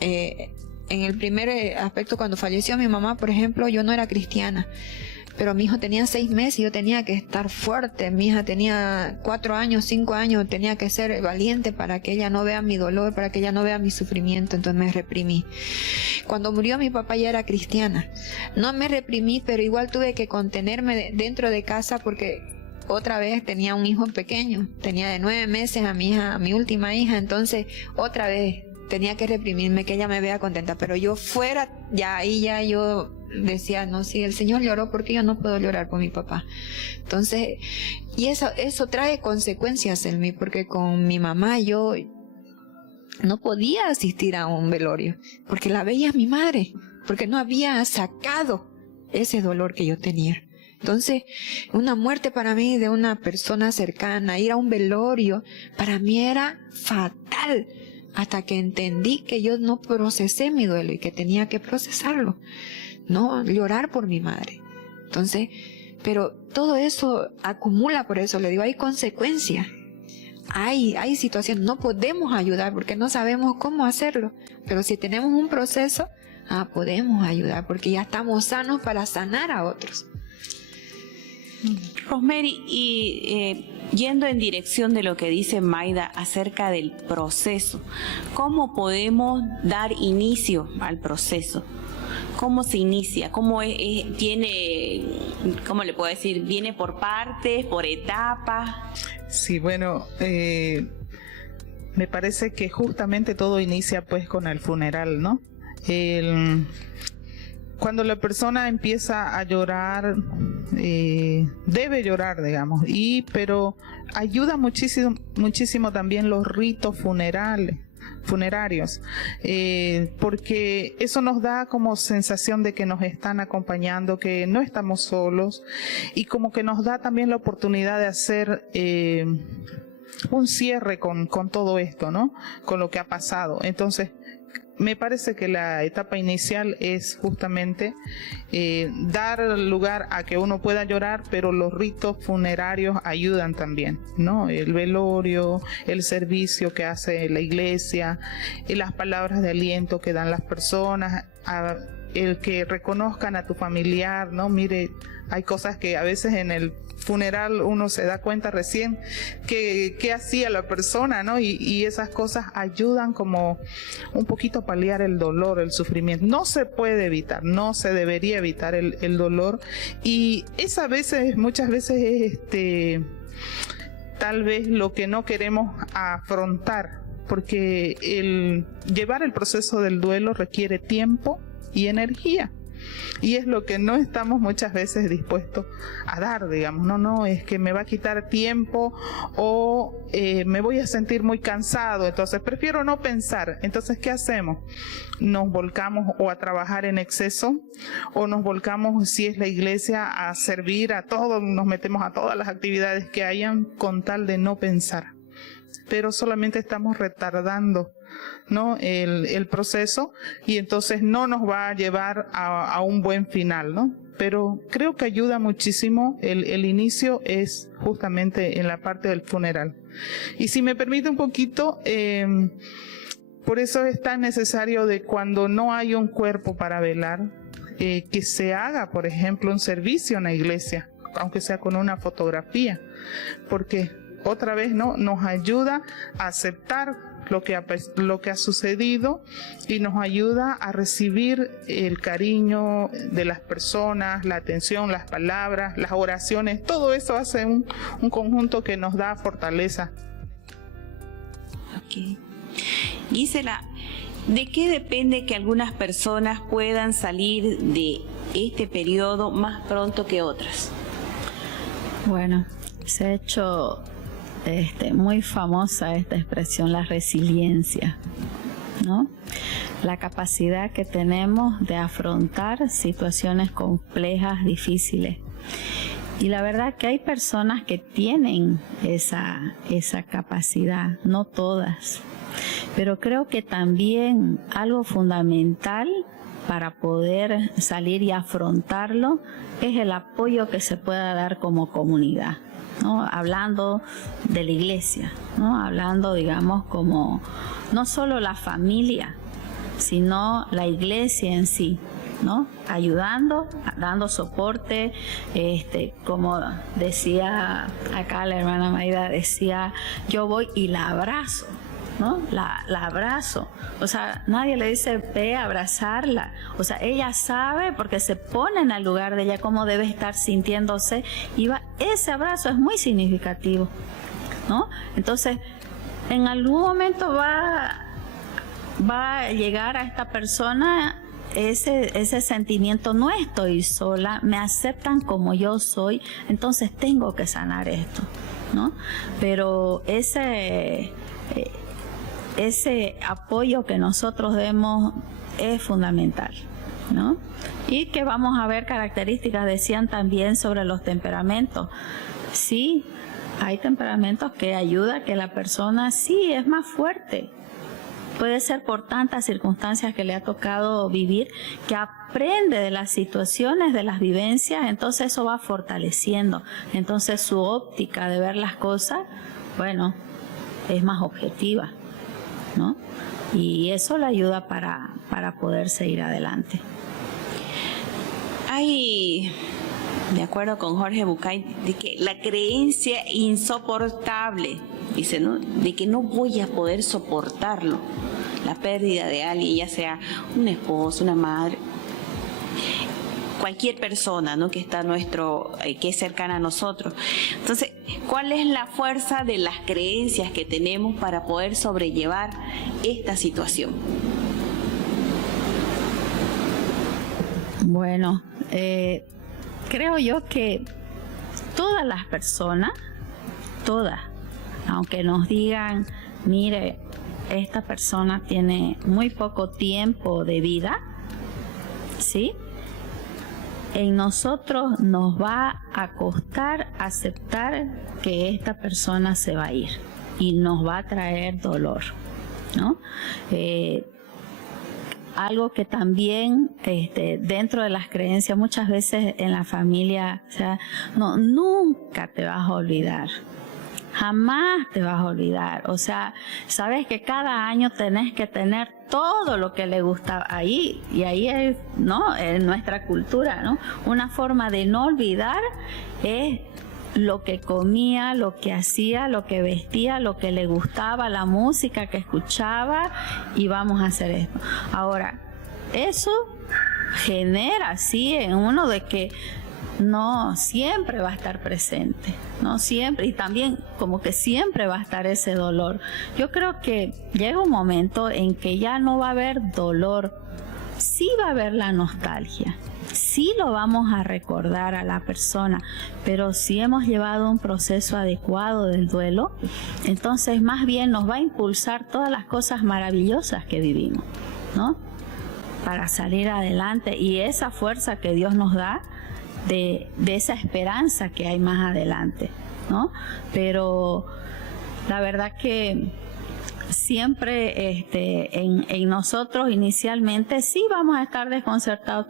en el primer aspecto, cuando falleció mi mamá, por ejemplo, yo no era cristiana, pero mi hijo tenía 6 meses y yo tenía que estar fuerte. Mi hija tenía 4 años, 5 años, tenía que ser valiente para que ella no vea mi dolor, para que ella no vea mi sufrimiento. Entonces me reprimí. Cuando murió mi papá ya era cristiana. No me reprimí, pero igual tuve que contenerme dentro de casa, porque otra vez tenía un hijo pequeño. Tenía de 9 meses a mi última hija. Entonces otra vez tenía que reprimirme, que ella me vea contenta. Pero yo fuera, ya yo decía, no, si el Señor lloró, porque yo no puedo llorar por mi papá. Entonces, y eso trae consecuencias en mí, porque con mi mamá yo no podía asistir a un velorio, porque la veía mi madre, porque no había sacado ese dolor que yo tenía. Entonces, una muerte para mí de una persona cercana, ir a un velorio, para mí era fatal, hasta que entendí que yo no procesé mi duelo y que tenía que procesarlo, no llorar por mi madre. Entonces, pero todo eso acumula, por eso le digo, hay consecuencias. Hay situaciones, no podemos ayudar porque no sabemos cómo hacerlo, pero si tenemos un proceso, podemos ayudar porque ya estamos sanos para sanar a otros. Rosemary, y yendo en dirección de lo que dice Mayda acerca del proceso, ¿cómo podemos dar inicio al proceso? ¿Cómo se inicia? ¿Cómo tiene, cómo le puedo decir, viene por partes, por etapas? Sí, bueno, me parece que justamente todo inicia pues con el funeral, ¿no? Cuando la persona empieza a llorar, debe llorar, digamos, pero ayuda muchísimo también los ritos funerarios, porque eso nos da como sensación de que nos están acompañando, que no estamos solos, y como que nos da también la oportunidad de hacer un cierre con todo esto, ¿no? Con lo que ha pasado. Entonces, me parece que la etapa inicial es justamente dar lugar a que uno pueda llorar, pero los ritos funerarios ayudan también, ¿no? El velorio, el servicio que hace la iglesia, las palabras de aliento que dan las personas, el que reconozcan a tu familiar, ¿no? Mire, hay cosas que a veces en el funeral uno se da cuenta recién que hacía la persona, ¿no? Y esas cosas ayudan como un poquito a paliar el dolor, el sufrimiento. No se puede evitar, no se debería evitar el dolor, y esa muchas veces es tal vez lo que no queremos afrontar, porque llevar el proceso del duelo requiere tiempo y energía. Y es lo que no estamos muchas veces dispuestos a dar, digamos. No, es que me va a quitar tiempo o me voy a sentir muy cansado, entonces prefiero no pensar. Entonces, ¿qué hacemos? Nos volcamos o a trabajar en exceso, o nos volcamos, si es la iglesia, a servir a todos, nos metemos a todas las actividades que hayan con tal de no pensar. Pero solamente estamos retardando, ¿no? el proceso, y entonces no nos va a llevar a un buen final, ¿no? Pero creo que ayuda muchísimo, el inicio es justamente en la parte del funeral. Y si me permite un poquito, por eso es tan necesario de cuando no hay un cuerpo para velar, que se haga, por ejemplo, un servicio en la iglesia, aunque sea con una fotografía, porque otra vez, ¿no? Nos ayuda a aceptar lo que ha sucedido, y nos ayuda a recibir el cariño de las personas, la atención, las palabras, las oraciones. Todo eso hace un conjunto que nos da fortaleza. Ok. Gisela, ¿de qué depende que algunas personas puedan salir de este periodo más pronto que otras? Bueno, se ha hecho muy famosa esta expresión, la resiliencia, ¿no? La capacidad que tenemos de afrontar situaciones complejas, difíciles. Y la verdad que hay personas que tienen esa capacidad, no todas. Pero creo que también algo fundamental para poder salir y afrontarlo es el apoyo que se pueda dar como comunidad, ¿no? Hablando de la iglesia, ¿no? Hablando, digamos, como no solo la familia, sino la iglesia en sí, ¿no? Ayudando, dando soporte, como decía acá la hermana Mayda, decía, yo voy y la abrazo, ¿no? La abrazo. O sea, nadie le dice ve a abrazarla. O sea, ella sabe, porque se pone en el lugar de ella cómo debe estar sintiéndose, y ese abrazo es muy significativo, ¿no? Entonces, en algún momento va a llegar a esta persona ese sentimiento, no estoy sola, me aceptan como yo soy, entonces tengo que sanar esto, ¿no? Pero ese apoyo que nosotros demos es fundamental, ¿no? Y que vamos a ver características, decían también sobre los temperamentos. Sí, hay temperamentos que ayudan a que la persona sí es más fuerte. Puede ser por tantas circunstancias que le ha tocado vivir, que aprende de las situaciones, de las vivencias, entonces eso va fortaleciendo. Entonces su óptica de ver las cosas, bueno, es más objetiva, ¿no? y eso le ayuda para poder seguir adelante. Hay, de acuerdo con Jorge Bucay, de que la creencia insoportable, dice, ¿no?, de que no voy a poder soportarlo, la pérdida de alguien, ya sea un esposo, una madre, cualquier persona, ¿no?, que está que es cercana a nosotros. Entonces, ¿cuál es la fuerza de las creencias que tenemos para poder sobrellevar esta situación? Bueno, creo yo que todas las personas, todas, aunque nos digan, mire, esta persona tiene muy poco tiempo de vida, ¿sí?, en nosotros nos va a costar aceptar que esta persona se va a ir y nos va a traer dolor, ¿no? Algo que también dentro de las creencias muchas veces en la familia, o sea, no, nunca te vas a olvidar, jamás te vas a olvidar, o sea, sabes que cada año tenés que tener todo lo que le gusta ahí, y ahí es, ¿no?, en nuestra cultura, ¿no?, una forma de no olvidar es lo que comía, lo que hacía, lo que vestía, lo que le gustaba, la música que escuchaba, y vamos a hacer esto. Ahora, eso genera así en uno de que no siempre va a estar presente, no siempre, y también como que siempre va a estar ese dolor. Yo creo que llega un momento en que ya no va a haber dolor, sí va a haber la nostalgia, sí lo vamos a recordar a la persona, pero si hemos llevado un proceso adecuado del duelo, entonces más bien nos va a impulsar todas las cosas maravillosas que vivimos, ¿no?, para salir adelante, y esa fuerza que Dios nos da de esa esperanza que hay más adelante, ¿no? Pero la verdad que siempre en nosotros inicialmente sí vamos a estar desconcertados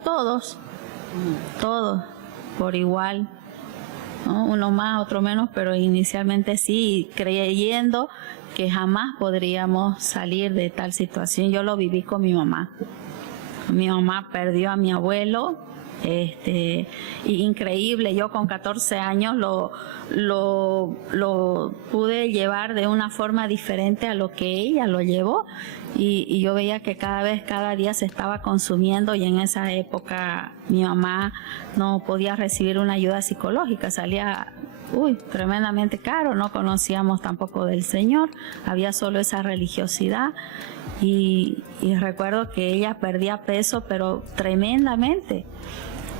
todos por igual, ¿no?, uno más, otro menos, pero inicialmente sí, creyendo que jamás podríamos salir de tal situación. Yo lo viví con mi mamá. Mi mamá perdió a mi abuelo, increíble, yo con 14 años lo pude llevar de una forma diferente a lo que ella lo llevó, y yo veía que cada día se estaba consumiendo, y en esa época mi mamá no podía recibir una ayuda psicológica, salía tremendamente caro, no conocíamos tampoco del Señor, había solo esa religiosidad, y recuerdo que ella perdía peso pero tremendamente.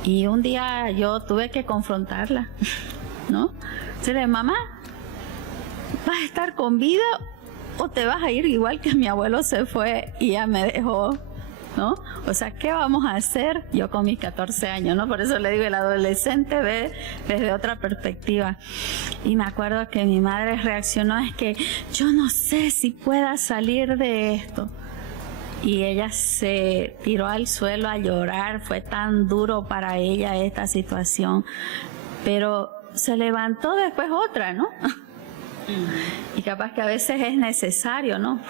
Y un día yo tuve que confrontarla, ¿no? Decirle, mamá, ¿vas a estar con vida o te vas a ir igual que mi abuelo se fue y ya me dejó, ¿no? O sea, ¿qué vamos a hacer? Yo con mis 14 años, ¿no? Por eso le digo, el adolescente ve desde otra perspectiva. Y me acuerdo que mi madre reaccionó, es que yo no sé si pueda salir de esto. Y ella se tiró al suelo a llorar, fue tan duro para ella esta situación, pero se levantó después otra, ¿no? Y capaz que a veces es necesario, ¿no?,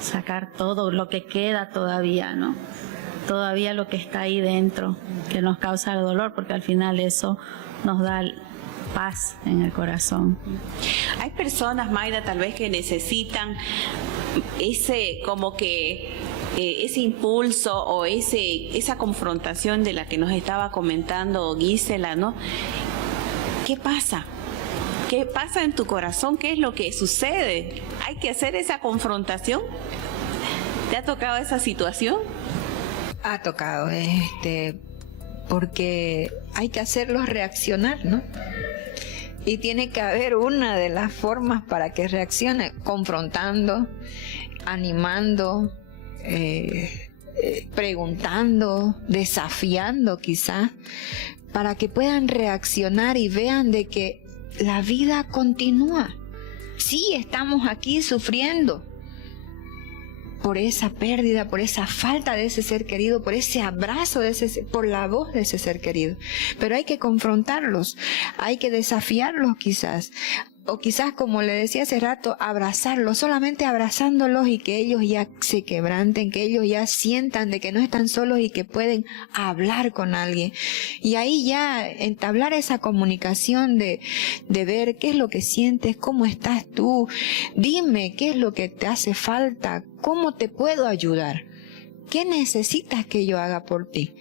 sacar todo lo que queda todavía, ¿no?, todavía lo que está ahí dentro, que nos causa el dolor, porque al final eso nos da paz en el corazón. Hay personas, Mayra, tal vez que necesitan ese impulso o esa confrontación de la que nos estaba comentando Gisela, ¿no? ¿Qué pasa? ¿Qué pasa en tu corazón? ¿Qué es lo que sucede? ¿Hay que hacer esa confrontación? ¿Te ha tocado esa situación? Ha tocado, porque hay que hacerlos reaccionar, ¿no? Y tiene que haber una de las formas para que reaccione, confrontando, animando, preguntando, desafiando quizás, para que puedan reaccionar y vean de que la vida continúa. Sí, estamos aquí sufriendo por esa pérdida, por esa falta de ese ser querido, por ese abrazo por la voz de ese ser querido. Pero hay que confrontarlos, hay que desafiarlos quizás. o quizás, como le decía hace rato, abrazarlos, solamente abrazándolos y que ellos ya se quebranten, que ellos ya sientan de que no están solos y que pueden hablar con alguien. Y ahí ya entablar esa comunicación de ver qué es lo que sientes, cómo estás tú, dime qué es lo que te hace falta, cómo te puedo ayudar, qué necesitas que yo haga por ti,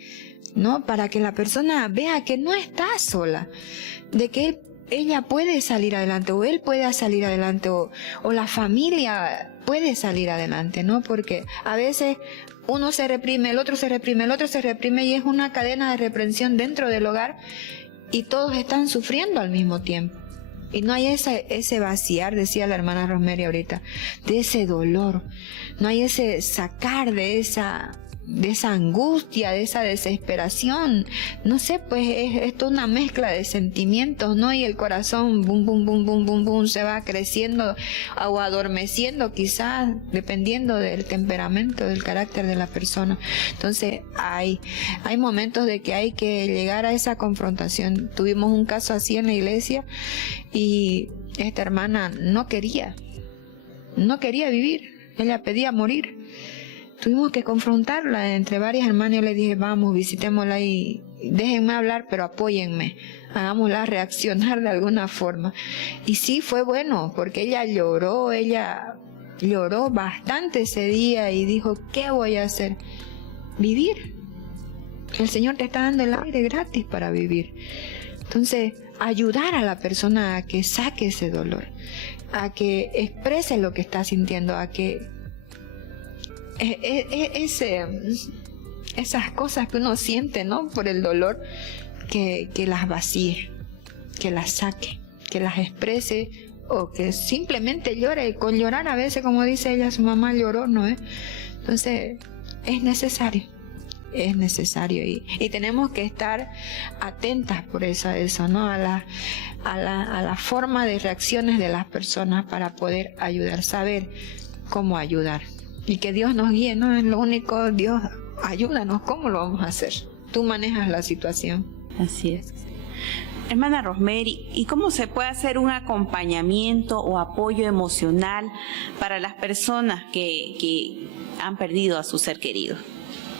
¿no? Para que la persona vea que no está sola, de que ella puede salir adelante, o él puede salir adelante, o la familia puede salir adelante, ¿no? Porque a veces uno se reprime, el otro se reprime, el otro se reprime, y es una cadena de reprensión dentro del hogar, y todos están sufriendo al mismo tiempo. Y no hay ese vaciar, decía la hermana Rosemary ahorita, de ese dolor. No hay ese sacar de esa angustia, de esa desesperación. No sé, pues es toda una mezcla de sentimientos, ¿no? Y el corazón, bum, bum, bum, bum, bum, bum, se va creciendo o adormeciendo, quizás, dependiendo del temperamento, del carácter de la persona. Entonces, hay momentos de que hay que llegar a esa confrontación. Tuvimos un caso así en la iglesia, y esta hermana no quería vivir, ella pedía morir. Tuvimos que confrontarla entre varias hermanas. Yo le dije, vamos, visitémosla y déjenme hablar, pero apóyenme, hagámosla reaccionar de alguna forma. Y sí, fue bueno, porque ella lloró bastante ese día y dijo, ¿qué voy a hacer? Vivir. El Señor te está dando el aire gratis para vivir. Entonces, ayudar a la persona a que saque ese dolor, a que exprese lo que está sintiendo, a que esas cosas que uno siente, ¿no? Por el dolor, que las vacíe, que las saque, que las exprese, o que simplemente llore. Y con llorar a veces, como dice ella, su mamá lloró, ¿no? Entonces es necesario y tenemos que estar atentas por eso, ¿no? A la forma de reacciones de las personas para poder ayudar, saber cómo ayudar. Y que Dios nos guíe, no es lo único. Dios, ayúdanos, ¿cómo lo vamos a hacer? Tú manejas la situación. Así es. Hermana Rosemary, ¿y cómo se puede hacer un acompañamiento o apoyo emocional para las personas que han perdido a su ser querido?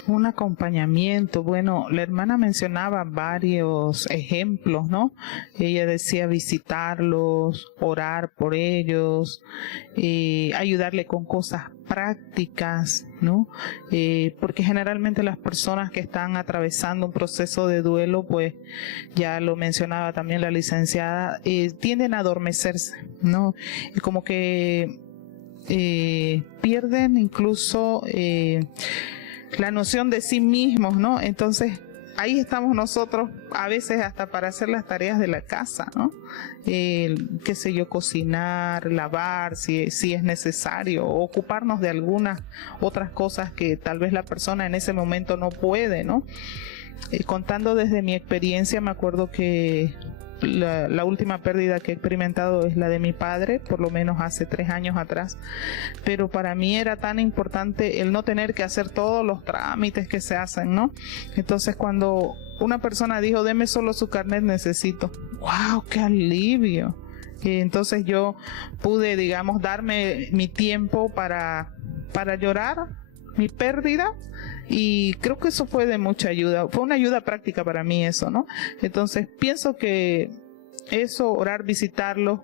Un acompañamiento, bueno, la hermana mencionaba varios ejemplos, ¿no? Ella decía visitarlos, orar por ellos, ayudarle con cosas prácticas, ¿no? Porque generalmente las personas que están atravesando un proceso de duelo, pues ya lo mencionaba también la licenciada, tienden a adormecerse, ¿no? Y como que pierden incluso la noción de sí mismos, ¿no? Entonces, ahí estamos nosotros, a veces hasta para hacer las tareas de la casa, ¿no? Qué sé yo, cocinar, lavar, si es necesario, o ocuparnos de algunas otras cosas que tal vez la persona en ese momento no puede, ¿no? Contando desde mi experiencia, me acuerdo que la última pérdida que he experimentado es la de mi padre, por lo menos hace 3 años atrás, pero para mí era tan importante el no tener que hacer todos los trámites que se hacen, ¿no? Entonces cuando una persona dijo, deme solo su carnet, necesito, ¡wow! ¡Qué alivio! Entonces yo pude, digamos, darme mi tiempo para llorar mi pérdida, y creo que eso fue de mucha ayuda, fue una ayuda práctica para mí eso, ¿no? Entonces pienso que eso, orar, visitarlos,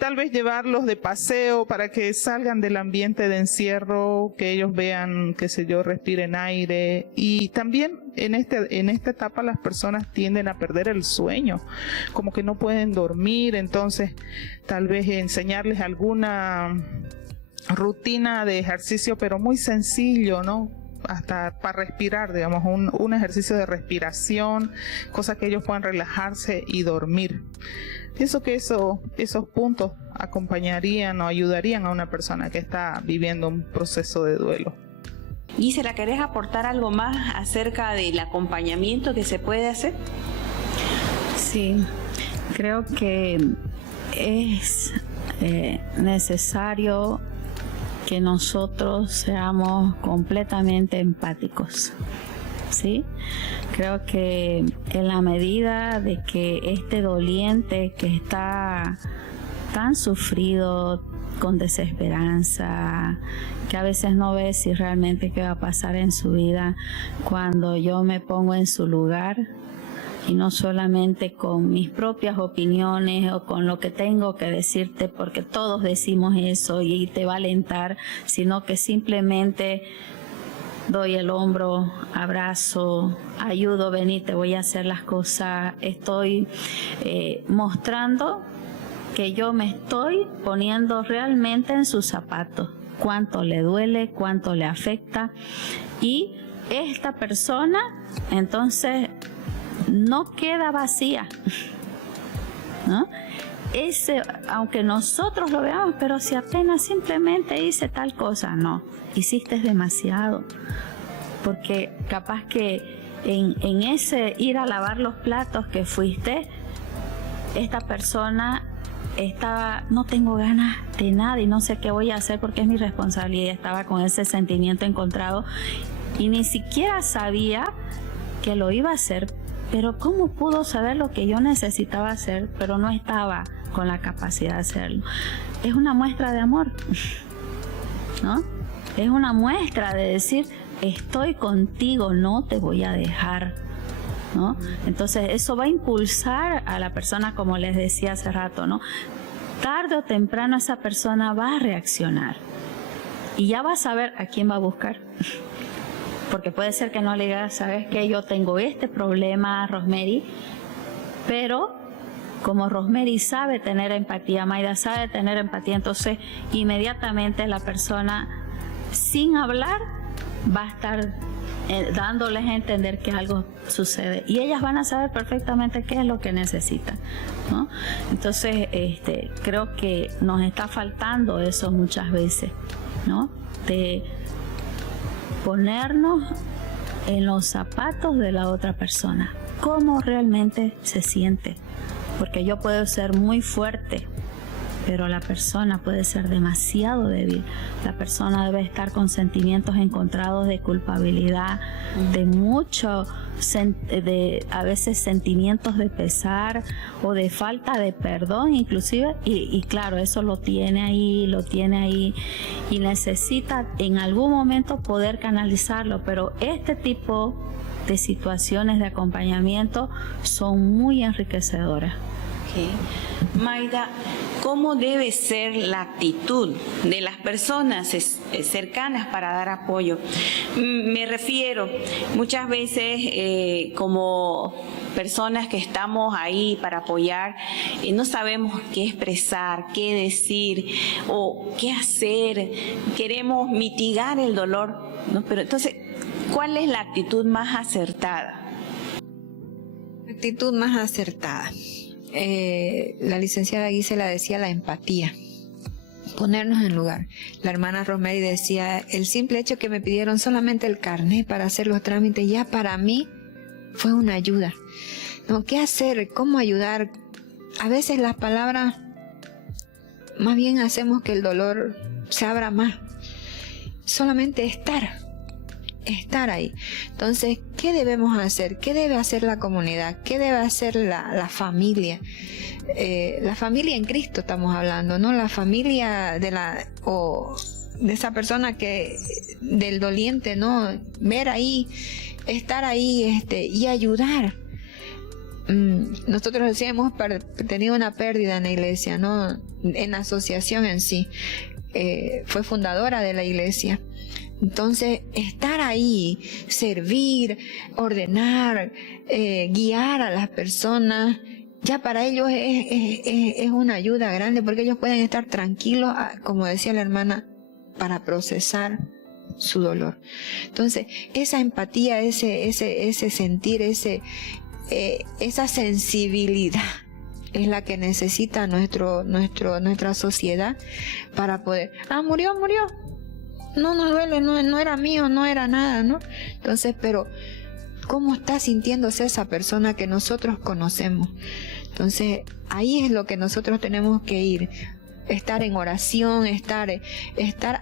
tal vez llevarlos de paseo para que salgan del ambiente de encierro, que ellos vean, qué sé yo, respiren aire. Y también en esta etapa las personas tienden a perder el sueño, como que no pueden dormir, entonces tal vez enseñarles alguna rutina de ejercicio, pero muy sencillo, ¿no? Hasta para respirar, digamos, un ejercicio de respiración, cosa que ellos puedan relajarse y dormir. Pienso que esos puntos acompañarían o ayudarían a una persona que está viviendo un proceso de duelo. Gisela, ¿querés aportar algo más acerca del acompañamiento que se puede hacer? Sí, creo que es necesario que nosotros seamos completamente empáticos, ¿sí? Creo que en la medida de que este doliente que está tan sufrido, con desesperanza, que a veces no ve si realmente qué va a pasar en su vida, cuando yo me pongo en su lugar y no solamente con mis propias opiniones o con lo que tengo que decirte, porque todos decimos eso y te va a alentar, sino que simplemente doy el hombro, abrazo, ayudo, vení, te voy a hacer las cosas, estoy mostrando que yo me estoy poniendo realmente en sus zapatos, cuánto le duele, cuánto le afecta, y esta persona entonces no queda vacía, ¿no? Aunque nosotros lo veamos, pero si apenas simplemente hice tal cosa, no, hiciste demasiado, porque capaz que en ese ir a lavar los platos que fuiste, esta persona estaba, no tengo ganas de nada y no sé qué voy a hacer porque es mi responsabilidad, estaba con ese sentimiento encontrado y ni siquiera sabía que lo iba a hacer, pero ¿cómo pudo saber lo que yo necesitaba hacer, pero no estaba con la capacidad de hacerlo? Es una muestra de amor, ¿no? Es una muestra de decir, estoy contigo, no te voy a dejar, ¿no? Entonces eso va a impulsar a la persona, como les decía hace rato, ¿no? Tarde o temprano esa persona va a reaccionar y ya va a saber a quién va a buscar. Porque puede ser que no le diga, ¿sabes qué? Yo tengo este problema, Rosemary, pero como Rosemary sabe tener empatía, Mayra sabe tener empatía, entonces inmediatamente la persona, sin hablar, va a estar dándoles a entender que algo sucede y ellas van a saber perfectamente qué es lo que necesitan, ¿no? Entonces creo que nos está faltando eso muchas veces, ¿no? De ponernos en los zapatos de la otra persona, cómo realmente se siente, porque yo puedo ser muy fuerte, pero la persona puede ser demasiado débil. La persona debe estar con sentimientos encontrados de culpabilidad, de mucho, a veces sentimientos de pesar o de falta de perdón inclusive, y claro, eso lo tiene ahí y necesita en algún momento poder canalizarlo, pero este tipo de situaciones de acompañamiento son muy enriquecedoras. Mayra, ¿cómo debe ser la actitud de las personas cercanas para dar apoyo? Me refiero, muchas veces como personas que estamos ahí para apoyar, no sabemos qué expresar, qué decir o qué hacer, queremos mitigar el dolor, ¿no? Pero entonces, ¿cuál es la actitud más acertada? La actitud más acertada. La licenciada Gisela decía la empatía, ponernos en lugar. La hermana Rosemary decía, el simple hecho que me pidieron solamente el carnet para hacer los trámites ya para mí fue una ayuda, ¿no? ¿Qué hacer? ¿Cómo ayudar? A veces las palabras más bien hacemos que el dolor se abra más. Solamente estar ahí. Entonces, ¿qué debemos hacer? ¿Qué debe hacer la comunidad? ¿Qué debe hacer la familia? La familia en Cristo estamos hablando, ¿no? La familia de esa persona del doliente, ¿no? Ver ahí, estar ahí, y ayudar. Nosotros sí hemos tenido una pérdida en la iglesia, ¿no? En la asociación en sí. Fue fundadora de la iglesia. Entonces, estar ahí, servir, ordenar, guiar a las personas, ya para ellos es una ayuda grande, porque ellos pueden estar tranquilos, como decía la hermana, para procesar su dolor. Entonces, esa empatía, ese sentir, esa sensibilidad es la que necesita nuestra sociedad para poder, murió. No nos duele, no era mío, no era nada, ¿no? Entonces, pero ¿cómo está sintiéndose esa persona que nosotros conocemos? Entonces, ahí es lo que nosotros tenemos que ir. Estar en oración, estar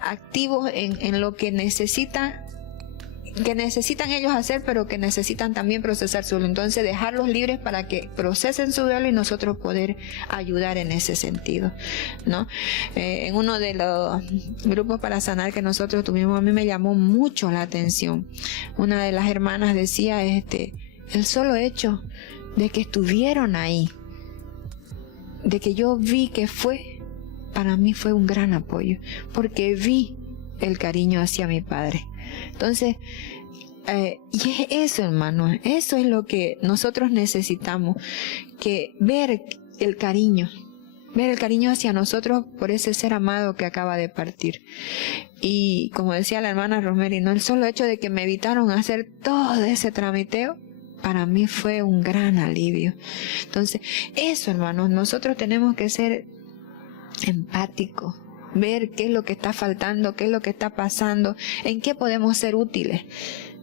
activos en lo que necesita que necesitan ellos hacer, pero que necesitan también procesar su duelo. Entonces dejarlos libres para que procesen su duelo y nosotros poder ayudar en ese sentido, ¿no? En uno de los grupos para sanar que nosotros tuvimos, a mí me llamó mucho la atención. Una de las hermanas decía, el solo hecho de que estuvieron ahí, de que yo vi que para mí fue un gran apoyo, porque vi el cariño hacia mi padre. Entonces, y es eso, hermano, eso es lo que nosotros necesitamos, que ver el cariño hacia nosotros por ese ser amado que acaba de partir. Y como decía la hermana Rosemary, ¿no? El solo hecho de que me evitaron hacer todo ese tramiteo, para mí fue un gran alivio. Entonces, eso, hermanos, nosotros tenemos que ser empáticos, ver qué es lo que está faltando, qué es lo que está pasando, en qué podemos ser útiles.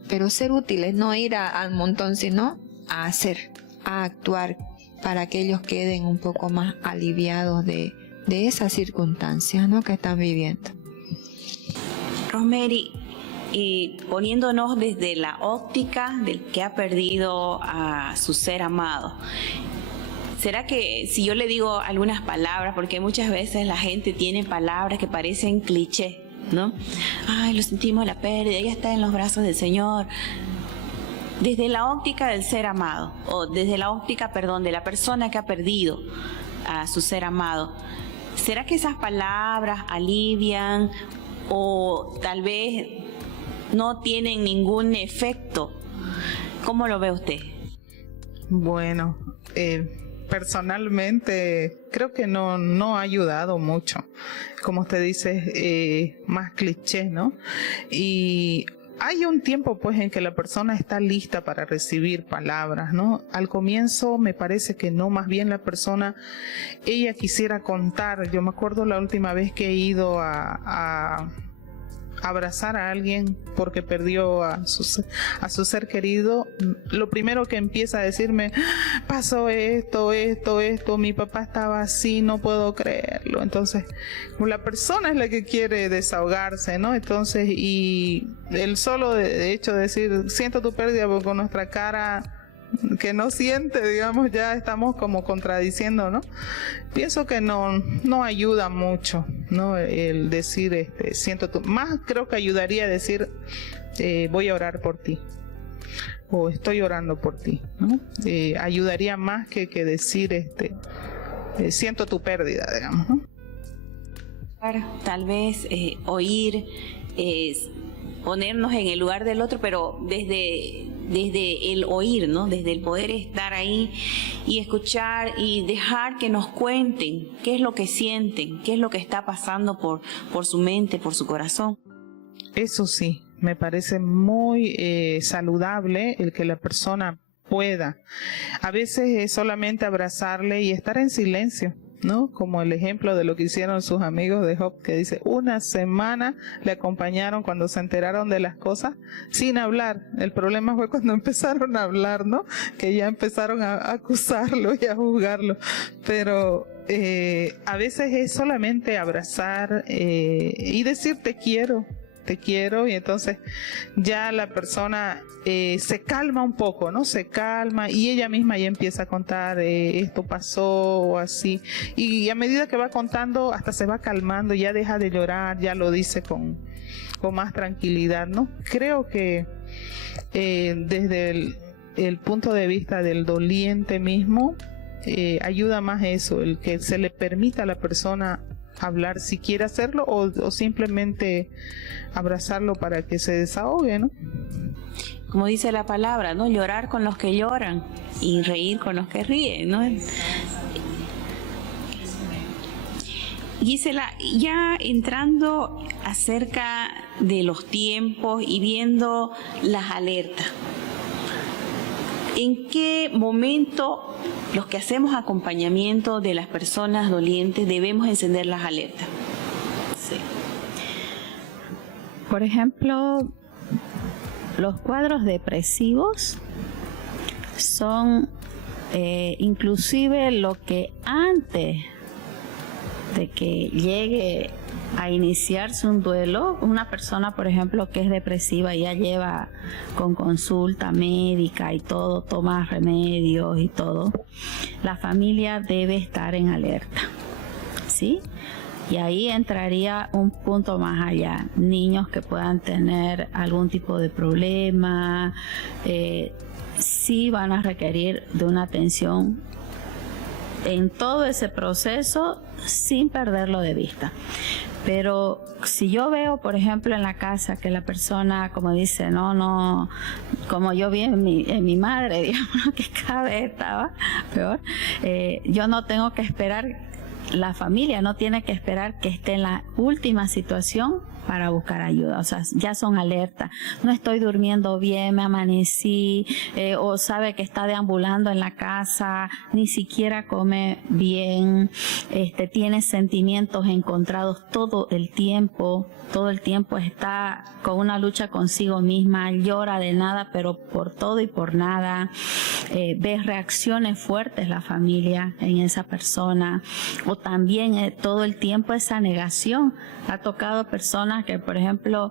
Pero ser útiles, no ir al montón, sino a hacer, a actuar, para que ellos queden un poco más aliviados de esas circunstancias, ¿no?, que están viviendo. Rosemary, poniéndonos desde la óptica del que ha perdido a su ser amado, ¿será que si yo le digo algunas palabras, porque muchas veces la gente tiene palabras que parecen cliché, ¿no? Ay, lo sentimos la pérdida, ella está en los brazos del Señor. Desde la óptica del ser amado, o desde la óptica, de la persona que ha perdido a su ser amado, ¿será que esas palabras alivian o tal vez no tienen ningún efecto? ¿Cómo lo ve usted? Bueno, personalmente creo que no ha ayudado mucho. Como usted dice, más cliché, ¿no? Y hay un tiempo pues en que la persona está lista para recibir palabras, ¿no? Al comienzo me parece que no, más bien la persona, ella quisiera contar. Yo me acuerdo la última vez que he ido a abrazar a alguien porque perdió a su ser querido, lo primero que empieza a decirme, pasó esto, mi papá estaba así, no puedo creerlo. Entonces la persona es la que quiere desahogarse, ¿no? Entonces, y el solo de hecho de decir, siento tu pérdida, porque con nuestra cara que no siente, digamos, ya estamos como contradiciendo, ¿no? Pienso que no ayuda mucho, ¿no? El decir, siento tu... Más creo que ayudaría a decir, voy a orar por ti, o estoy orando por ti, ¿no? Ayudaría más que decir, siento tu pérdida, digamos, ¿no? Tal vez oír, ponernos en el lugar del otro, pero desde el oír, ¿no? Desde el poder estar ahí y escuchar y dejar que nos cuenten qué es lo que sienten, qué es lo que está pasando por su mente, por su corazón. Eso sí, me parece muy saludable el que la persona pueda. A veces es solamente abrazarle y estar en silencio, ¿no? Como el ejemplo de lo que hicieron sus amigos de Job, que dice, una semana le acompañaron cuando se enteraron de las cosas sin hablar. El problema fue cuando empezaron a hablar, ¿no? Que ya empezaron a acusarlo y a juzgarlo. Pero a veces es solamente abrazar y decir te quiero, y entonces ya la persona se calma un poco, ¿no? Se calma y ella misma ya empieza a contar esto pasó o así, y a medida que va contando hasta se va calmando, ya deja de llorar, ya lo dice con más tranquilidad, ¿no? Creo que desde el punto de vista del doliente mismo, ayuda más eso, el que se le permita a la persona hablar si quiere hacerlo, o simplemente abrazarlo para que se desahogue, ¿no? Como dice la palabra, ¿no? Llorar con los que lloran y reír con los que ríen, ¿no? Gisela, ya entrando acerca de los tiempos y viendo las alertas, ¿en qué momento los que hacemos acompañamiento de las personas dolientes debemos encender las alertas? Sí. Por ejemplo, los cuadros depresivos son inclusive lo que antes de que llegue a iniciarse un duelo. Una persona, por ejemplo, que es depresiva, ya lleva con consulta médica y todo, toma remedios y todo. La familia debe estar en alerta, ¿sí? Y ahí entraría un punto más allá. Niños que puedan tener algún tipo de problema, sí van a requerir de una atención en todo ese proceso sin perderlo de vista. Pero si yo veo, por ejemplo, en la casa que la persona, como dice, no, como yo vi en mi madre, digamos, que cada vez estaba peor, yo no tengo que esperar, la familia no tiene que esperar que esté en la última situación para buscar ayuda. O sea, ya son alertas. No estoy durmiendo bien, me amanecí, o sabe que está deambulando en la casa, ni siquiera come bien, tiene sentimientos encontrados todo el tiempo está con una lucha consigo misma, llora de nada, pero por todo y por nada. Ves reacciones fuertes la familia en esa persona, o también todo el tiempo esa negación. Ha tocado personas que, por ejemplo,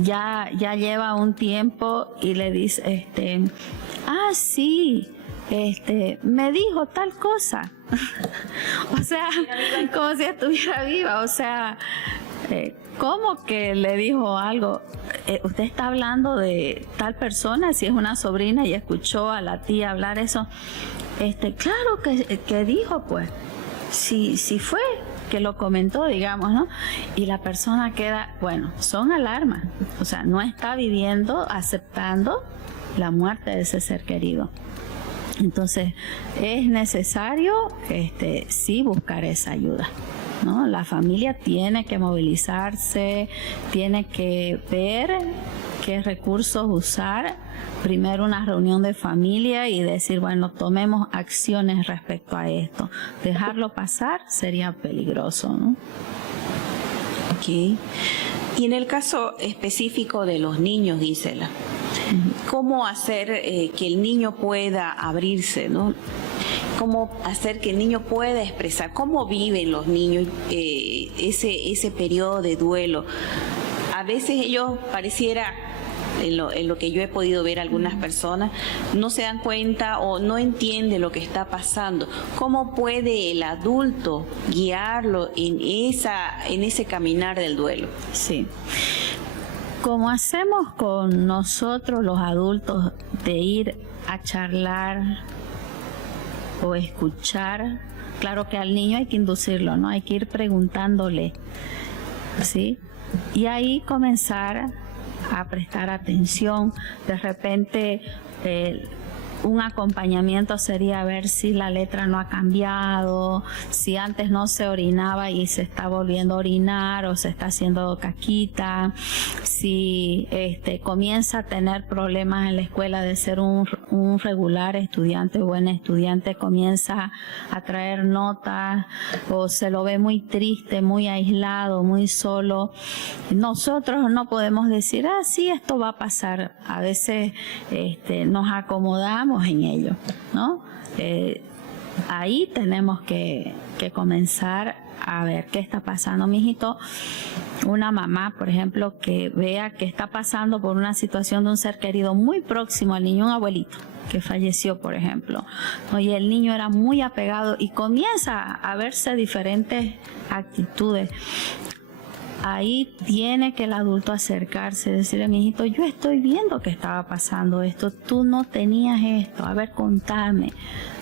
ya lleva un tiempo y le dice, sí, me dijo tal cosa. O sea, como si estuviera viva. O sea, ¿cómo que le dijo algo? Usted está hablando de tal persona, si es una sobrina y escuchó a la tía hablar eso. Claro que dijo, pues, si fue que lo comentó, digamos, ¿no? Y la persona queda, bueno, son alarmas. O sea, no está viviendo, aceptando la muerte de ese ser querido. Entonces, es necesario, sí, buscar esa ayuda, ¿no? La familia tiene que movilizarse, tiene que ver qué recursos usar. Primero una reunión de familia y decir, bueno, tomemos acciones respecto a esto. Dejarlo pasar sería peligroso, ¿no? Ok. Y en el caso específico de los niños, Gisela, ¿cómo hacer que el niño pueda abrirse, ¿no? ¿Cómo hacer que el niño pueda expresar? ¿Cómo viven los niños ese periodo de duelo? A veces ellos pareciera, en lo que yo he podido ver algunas personas, no se dan cuenta o no entienden lo que está pasando. ¿Cómo puede el adulto guiarlo en ese caminar del duelo? Sí. Como hacemos con nosotros los adultos, de ir a charlar o escuchar, claro que al niño hay que inducirlo, ¿no? Hay que ir preguntándole, ¿sí? Y ahí comenzar a prestar atención. De repente un acompañamiento sería ver si la letra no ha cambiado, si antes no se orinaba y se está volviendo a orinar o se está haciendo caquita, si comienza a tener problemas en la escuela de ser un regular estudiante, buen estudiante, comienza a traer notas o se lo ve muy triste, muy aislado, muy solo. Nosotros no podemos decir, sí, esto va a pasar. A veces nos acomodamos en ello, ¿no? Ahí tenemos que comenzar a ver qué está pasando. Mijito, una mamá, por ejemplo, que vea que está pasando por una situación de un ser querido muy próximo al niño, un abuelito que falleció, por ejemplo, ¿no? Y el niño era muy apegado y comienza a verse diferentes actitudes. Ahí tiene que el adulto acercarse, decirle, mijito, yo estoy viendo que estaba pasando esto, tú no tenías esto, a ver, contame,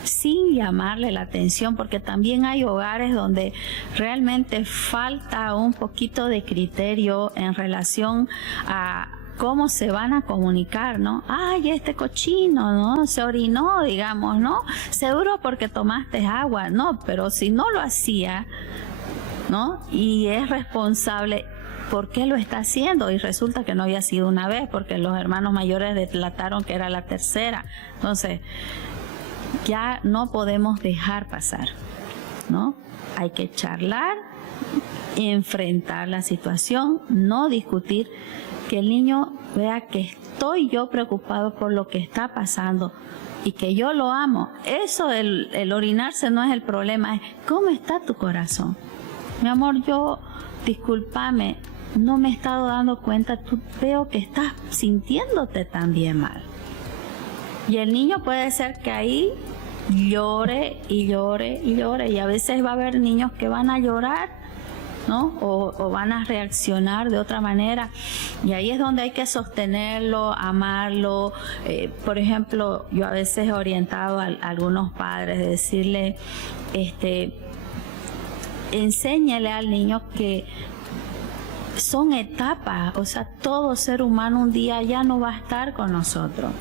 sin llamarle la atención, porque también hay hogares donde realmente falta un poquito de criterio en relación a cómo se van a comunicar, ¿no? Ay, este cochino, ¿no? Se orinó, digamos, ¿no? Seguro porque tomaste agua, no, pero si no lo hacía, ¿no? Y es responsable, ¿por qué lo está haciendo? Y resulta que no había sido una vez, porque los hermanos mayores delataron que era la tercera. Entonces, ya no podemos dejar pasar, ¿no? Hay que charlar, enfrentar la situación, no discutir, que el niño vea que estoy yo preocupado por lo que está pasando y que yo lo amo. Eso, el orinarse no es el problema, es cómo está tu corazón. Mi amor, yo, discúlpame, no me he estado dando cuenta, tú veo que estás sintiéndote también mal. Y el niño puede ser que ahí llore y llore y llore, y a veces va a haber niños que van a llorar, ¿no? O van a reaccionar de otra manera, y ahí es donde hay que sostenerlo, amarlo. Por ejemplo, yo a veces he orientado a algunos padres de decirle, enséñale al niño que son etapas, o sea, todo ser humano un día ya no va a estar con nosotros,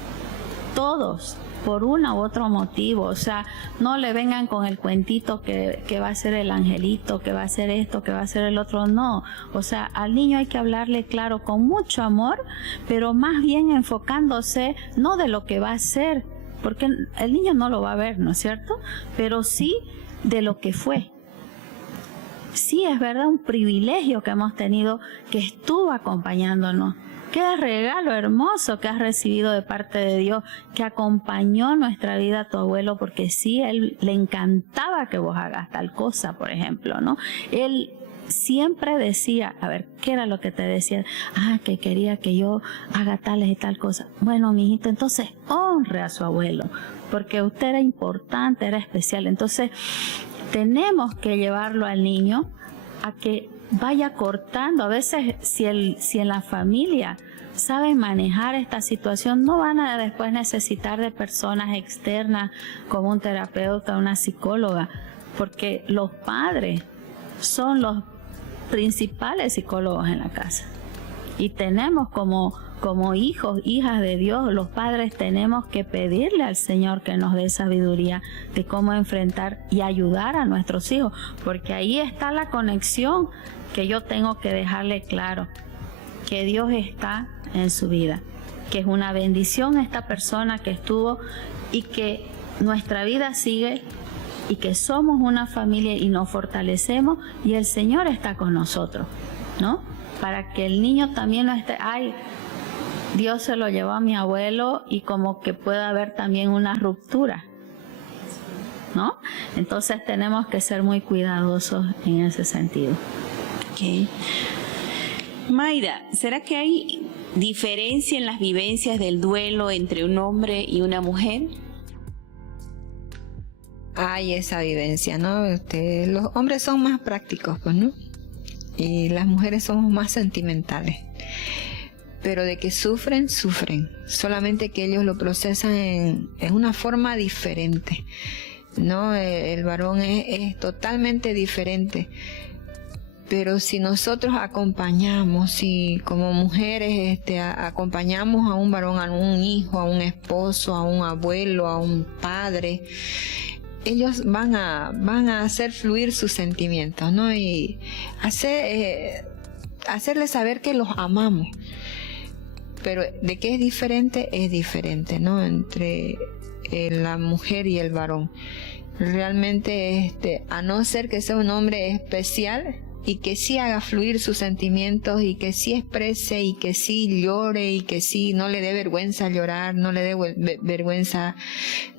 todos, por uno u otro motivo. O sea, no le vengan con el cuentito que va a ser el angelito, que va a ser esto, que va a ser el otro, no. O sea, al niño hay que hablarle claro, con mucho amor, pero más bien enfocándose no de lo que va a ser, porque el niño no lo va a ver, ¿no es cierto? Pero sí de lo que fue. Sí, es verdad, un privilegio que hemos tenido, que estuvo acompañándonos. Qué regalo hermoso que has recibido de parte de Dios, que acompañó nuestra vida a tu abuelo, porque sí, él le encantaba que vos hagas tal cosa, por ejemplo, ¿no? Él siempre decía, a ver, ¿qué era lo que te decía? Que quería que yo haga tales y tal cosa. Bueno, mijito, entonces honre a su abuelo, porque usted era importante, era especial. Entonces, tenemos que llevarlo al niño a que vaya cortando. A veces, si en la familia saben manejar esta situación, no van a después necesitar de personas externas como un terapeuta, una psicóloga, porque los padres son los principales psicólogos en la casa. Y tenemos como hijos, hijas de Dios, los padres tenemos que pedirle al Señor que nos dé sabiduría de cómo enfrentar y ayudar a nuestros hijos, porque ahí está la conexión que yo tengo que dejarle claro, que Dios está en su vida, que es una bendición esta persona que estuvo y que nuestra vida sigue y que somos una familia y nos fortalecemos y el Señor está con nosotros, ¿no? Para que el niño también no esté, Dios se lo llevó a mi abuelo, y como que pueda haber también una ruptura, ¿no? Entonces tenemos que ser muy cuidadosos en ese sentido. Okay. Mayra, ¿será que hay diferencia en las vivencias del duelo entre un hombre y una mujer? Hay esa vivencia, ¿no? Los hombres son más prácticos, pues, ¿no? Y las mujeres somos más sentimentales. Pero de que sufren, solamente que ellos lo procesan en una forma diferente, ¿no? El varón es totalmente diferente. Pero si nosotros acompañamos, si como mujeres acompañamos a un varón, a un hijo, a un esposo, a un abuelo, a un padre, ellos van a hacer fluir sus sentimientos, ¿no? Y hacerles saber que los amamos. Pero de qué es diferente, ¿no? Entre la mujer y el varón. Realmente, a no ser que sea un hombre especial y que sí haga fluir sus sentimientos y que sí exprese y que sí llore y que sí no le dé vergüenza llorar, no le dé vergüenza,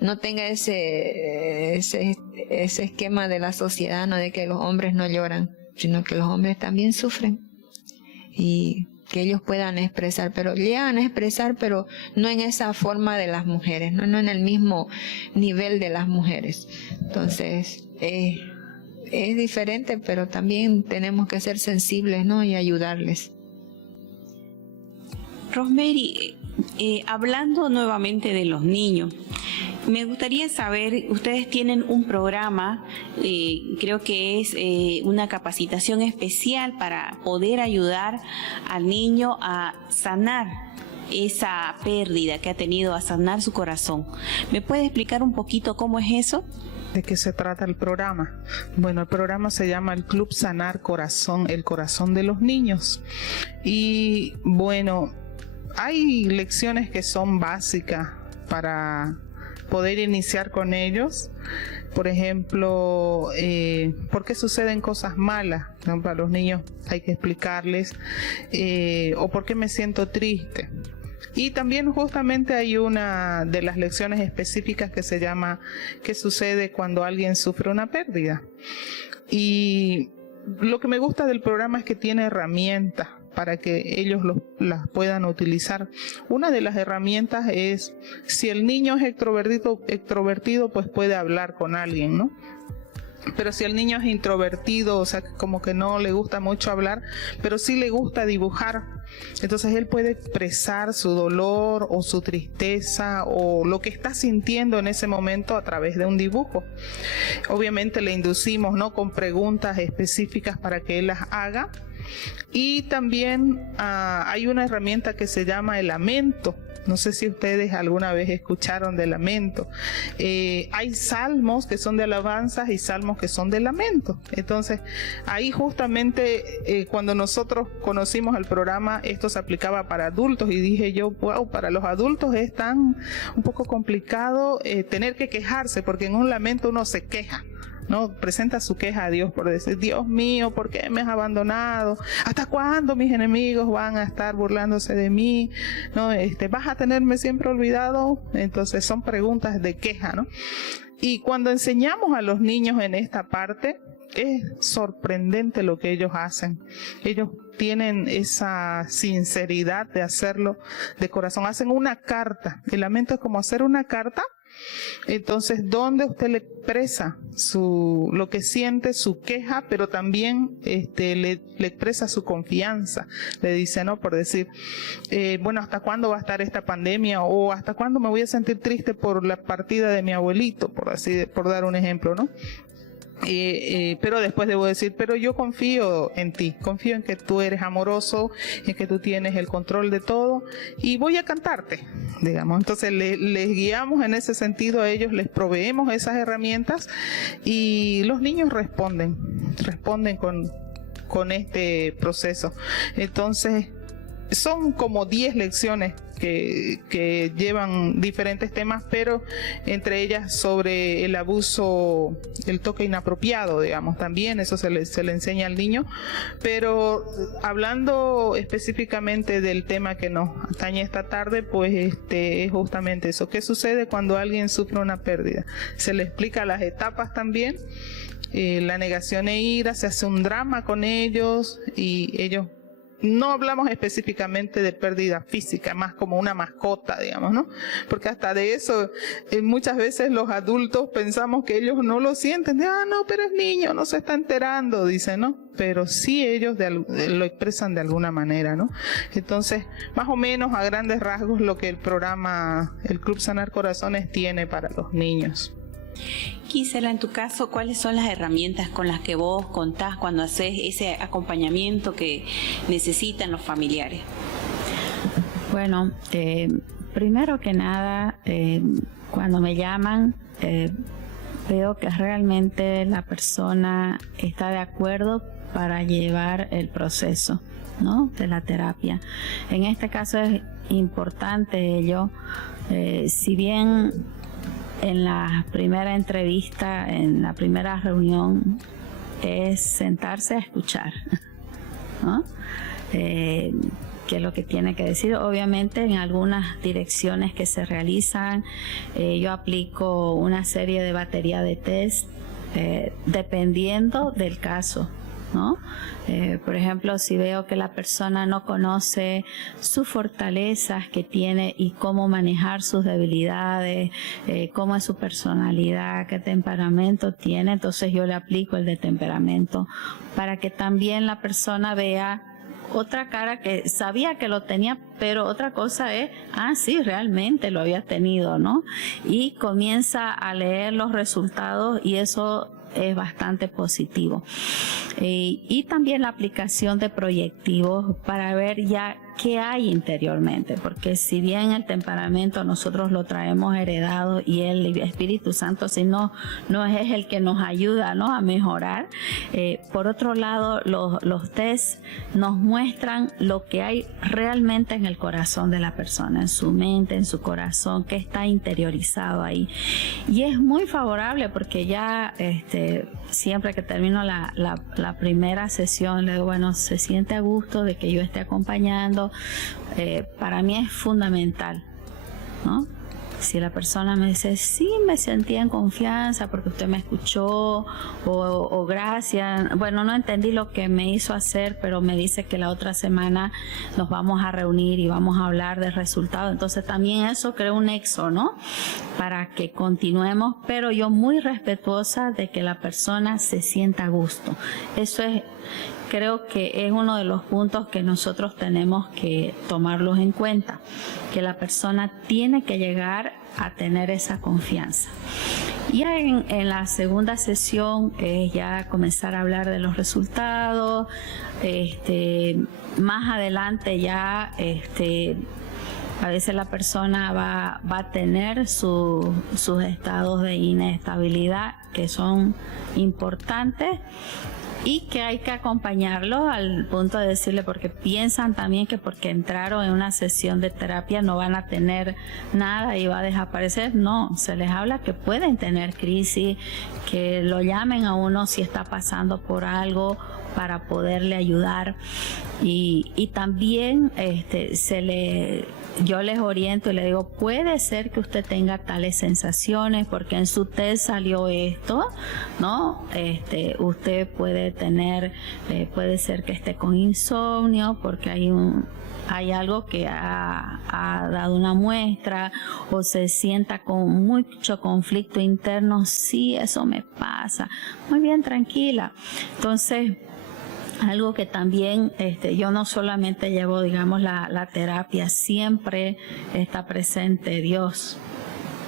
no tenga ese esquema de la sociedad, no de que los hombres no lloran, sino que los hombres también sufren y que ellos puedan expresar, pero llegan a expresar, pero no en esa forma de las mujeres, no en el mismo nivel de las mujeres. Entonces, es diferente, pero también tenemos que ser sensibles, ¿no? Y ayudarles. Rosemary, hablando nuevamente de los niños, me gustaría saber, ustedes tienen un programa, creo que es una capacitación especial para poder ayudar al niño a sanar esa pérdida que ha tenido, a sanar su corazón. ¿Me puede explicar un poquito cómo es eso? ¿De qué se trata el programa? Bueno, el programa se llama el Club Sanar Corazón, el corazón de los niños. Y bueno, hay lecciones que son básicas para poder iniciar con ellos. Por ejemplo, ¿por qué suceden cosas malas? ¿No? Para los niños hay que explicarles, o ¿por qué me siento triste? Y también justamente hay una de las lecciones específicas que se llama ¿qué sucede cuando alguien sufre una pérdida? Y lo que me gusta del programa es que tiene herramientas para que ellos las puedan utilizar. Una de las herramientas es, si el niño es extrovertido, pues puede hablar con alguien, ¿no? Pero si el niño es introvertido, o sea, como que no le gusta mucho hablar, pero sí le gusta dibujar, entonces él puede expresar su dolor o su tristeza o lo que está sintiendo en ese momento a través de un dibujo. Obviamente le inducimos, ¿no?, con preguntas específicas para que él las haga. Y también hay una herramienta que se llama el lamento. No sé si ustedes alguna vez escucharon de lamento. Hay salmos que son de alabanzas y salmos que son de lamento. Entonces, ahí justamente cuando nosotros conocimos el programa, esto se aplicaba para adultos y dije yo, wow, para los adultos es tan un poco complicado tener que quejarse, porque en un lamento uno se queja, ¿no? Presenta su queja a Dios por decir, Dios mío, ¿por qué me has abandonado? ¿Hasta cuándo mis enemigos van a estar burlándose de mí? ¿No? ¿Vas a tenerme siempre olvidado? Entonces son preguntas de queja, ¿no? Y cuando enseñamos a los niños en esta parte, es sorprendente lo que ellos hacen. Ellos tienen esa sinceridad de hacerlo de corazón. Hacen una carta. El lamento es como hacer una carta. Entonces, ¿dónde usted le expresa lo que siente, su queja, pero también le expresa su confianza? Le dice, ¿no? Por decir, bueno, ¿hasta cuándo va a estar esta pandemia? O ¿hasta cuándo me voy a sentir triste por la partida de mi abuelito? Por dar un ejemplo, ¿no? Pero después debo decir, pero yo confío en ti, confío en que tú eres amoroso, en que tú tienes el control de todo y voy a cantarte, digamos. Entonces les guiamos en ese sentido a ellos, les proveemos esas herramientas y los niños responden con este proceso. Entonces son como 10 lecciones que llevan diferentes temas, pero entre ellas sobre el abuso, el toque inapropiado, digamos, también eso se le enseña al niño. Pero hablando específicamente del tema que nos atañe esta tarde, pues es justamente eso. ¿Qué sucede cuando alguien sufre una pérdida? Se le explica las etapas también. La negación e ira, se hace un drama con ellos y ellos... No hablamos específicamente de pérdida física, más como una mascota, digamos, ¿no? Porque hasta de eso muchas veces los adultos pensamos que ellos no lo sienten. No, pero es niño, no se está enterando, dicen, ¿no? Pero sí ellos lo expresan de alguna manera, ¿no? Entonces, más o menos a grandes rasgos lo que el programa, el Club Sanar Corazones tiene para los niños. Gisela, en tu caso, ¿cuáles son las herramientas con las que vos contás cuando haces ese acompañamiento que necesitan los familiares? Bueno, primero que nada, cuando me llaman, veo que realmente la persona está de acuerdo para llevar el proceso, ¿no?, de la terapia. En este caso es importante ello, si bien en la primera entrevista, en la primera reunión, es sentarse a escuchar, ¿no? Que es lo que tiene que decir. Obviamente en algunas direcciones que se realizan, yo aplico una serie de batería de test dependiendo del caso, ¿no? Por ejemplo, si veo que la persona no conoce sus fortalezas que tiene y cómo manejar sus debilidades, cómo es su personalidad, qué temperamento tiene, entonces yo le aplico el de temperamento para que también la persona vea otra cara que sabía que lo tenía, pero otra cosa es, sí, realmente lo había tenido, ¿no? Y comienza a leer los resultados y eso es bastante positivo. Y también la aplicación de proyectivos para ver ya qué hay interiormente, porque si bien el temperamento nosotros lo traemos heredado y el Espíritu Santo si no es el que nos ayuda, ¿no?, a mejorar. Por otro lado, los test nos muestran lo que hay realmente en el corazón de la persona, en su mente, en su corazón, que está interiorizado ahí. Y es muy favorable porque ya siempre que termino la primera sesión le digo, bueno, se siente a gusto de que yo esté acompañando. Para mí es fundamental, ¿no? Si la persona me dice, sí, me sentía en confianza porque usted me escuchó, o gracias, bueno, no entendí lo que me hizo hacer, pero me dice que la otra semana nos vamos a reunir y vamos a hablar del resultado. Entonces también eso crea un nexo, ¿no?, para que continuemos, pero yo muy respetuosa de que la persona se sienta a gusto. Eso es, creo que es uno de los puntos que nosotros tenemos que tomarlos en cuenta, que la persona tiene que llegar a tener esa confianza. Ya en la segunda sesión ya comenzar a hablar de los resultados. Más adelante ya a veces la persona va a tener sus estados de inestabilidad que son importantes y que hay que acompañarlos al punto de decirle, porque piensan también que porque entraron en una sesión de terapia no van a tener nada y va a desaparecer. No, se les habla que pueden tener crisis, que lo llamen a uno si está pasando por algo para poderle ayudar, y también yo les oriento y les digo, puede ser que usted tenga tales sensaciones porque en su test salió esto, ¿no? Usted puede tener, puede ser que esté con insomnio porque hay algo que ha dado una muestra, o se sienta con mucho conflicto interno. Sí, eso me pasa. Muy bien, tranquila. Entonces, algo que también yo no solamente llevo, digamos, la terapia, siempre está presente Dios,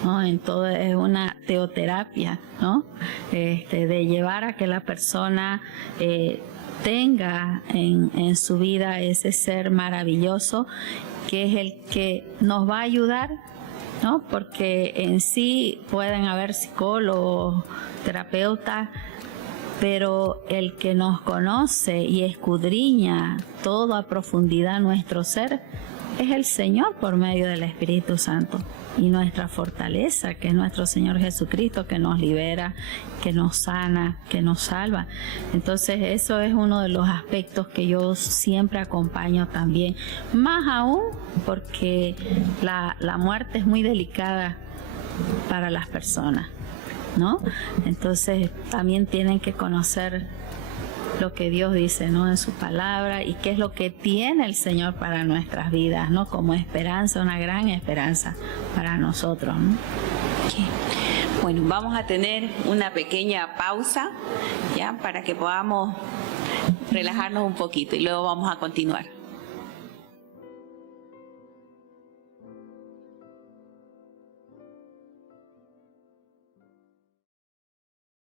¿no? En todo es una teoterapia, ¿no? De llevar a que la persona tenga en su vida ese ser maravilloso que es el que nos va a ayudar, ¿no? Porque en sí pueden haber psicólogos, terapeutas, pero el que nos conoce y escudriña todo a profundidad nuestro ser es el Señor por medio del Espíritu Santo, y nuestra fortaleza, que es nuestro Señor Jesucristo, que nos libera, que nos sana, que nos salva. Entonces eso es uno de los aspectos que yo siempre acompaño también, más aún porque la muerte es muy delicada para las personas, ¿no? Entonces también tienen que conocer lo que Dios dice, ¿no?, en su palabra, y qué es lo que tiene el Señor para nuestras vidas, ¿no?, como esperanza, una gran esperanza para nosotros, ¿no? Okay. Bueno, vamos a tener una pequeña pausa, ya, para que podamos relajarnos un poquito y luego vamos a continuar.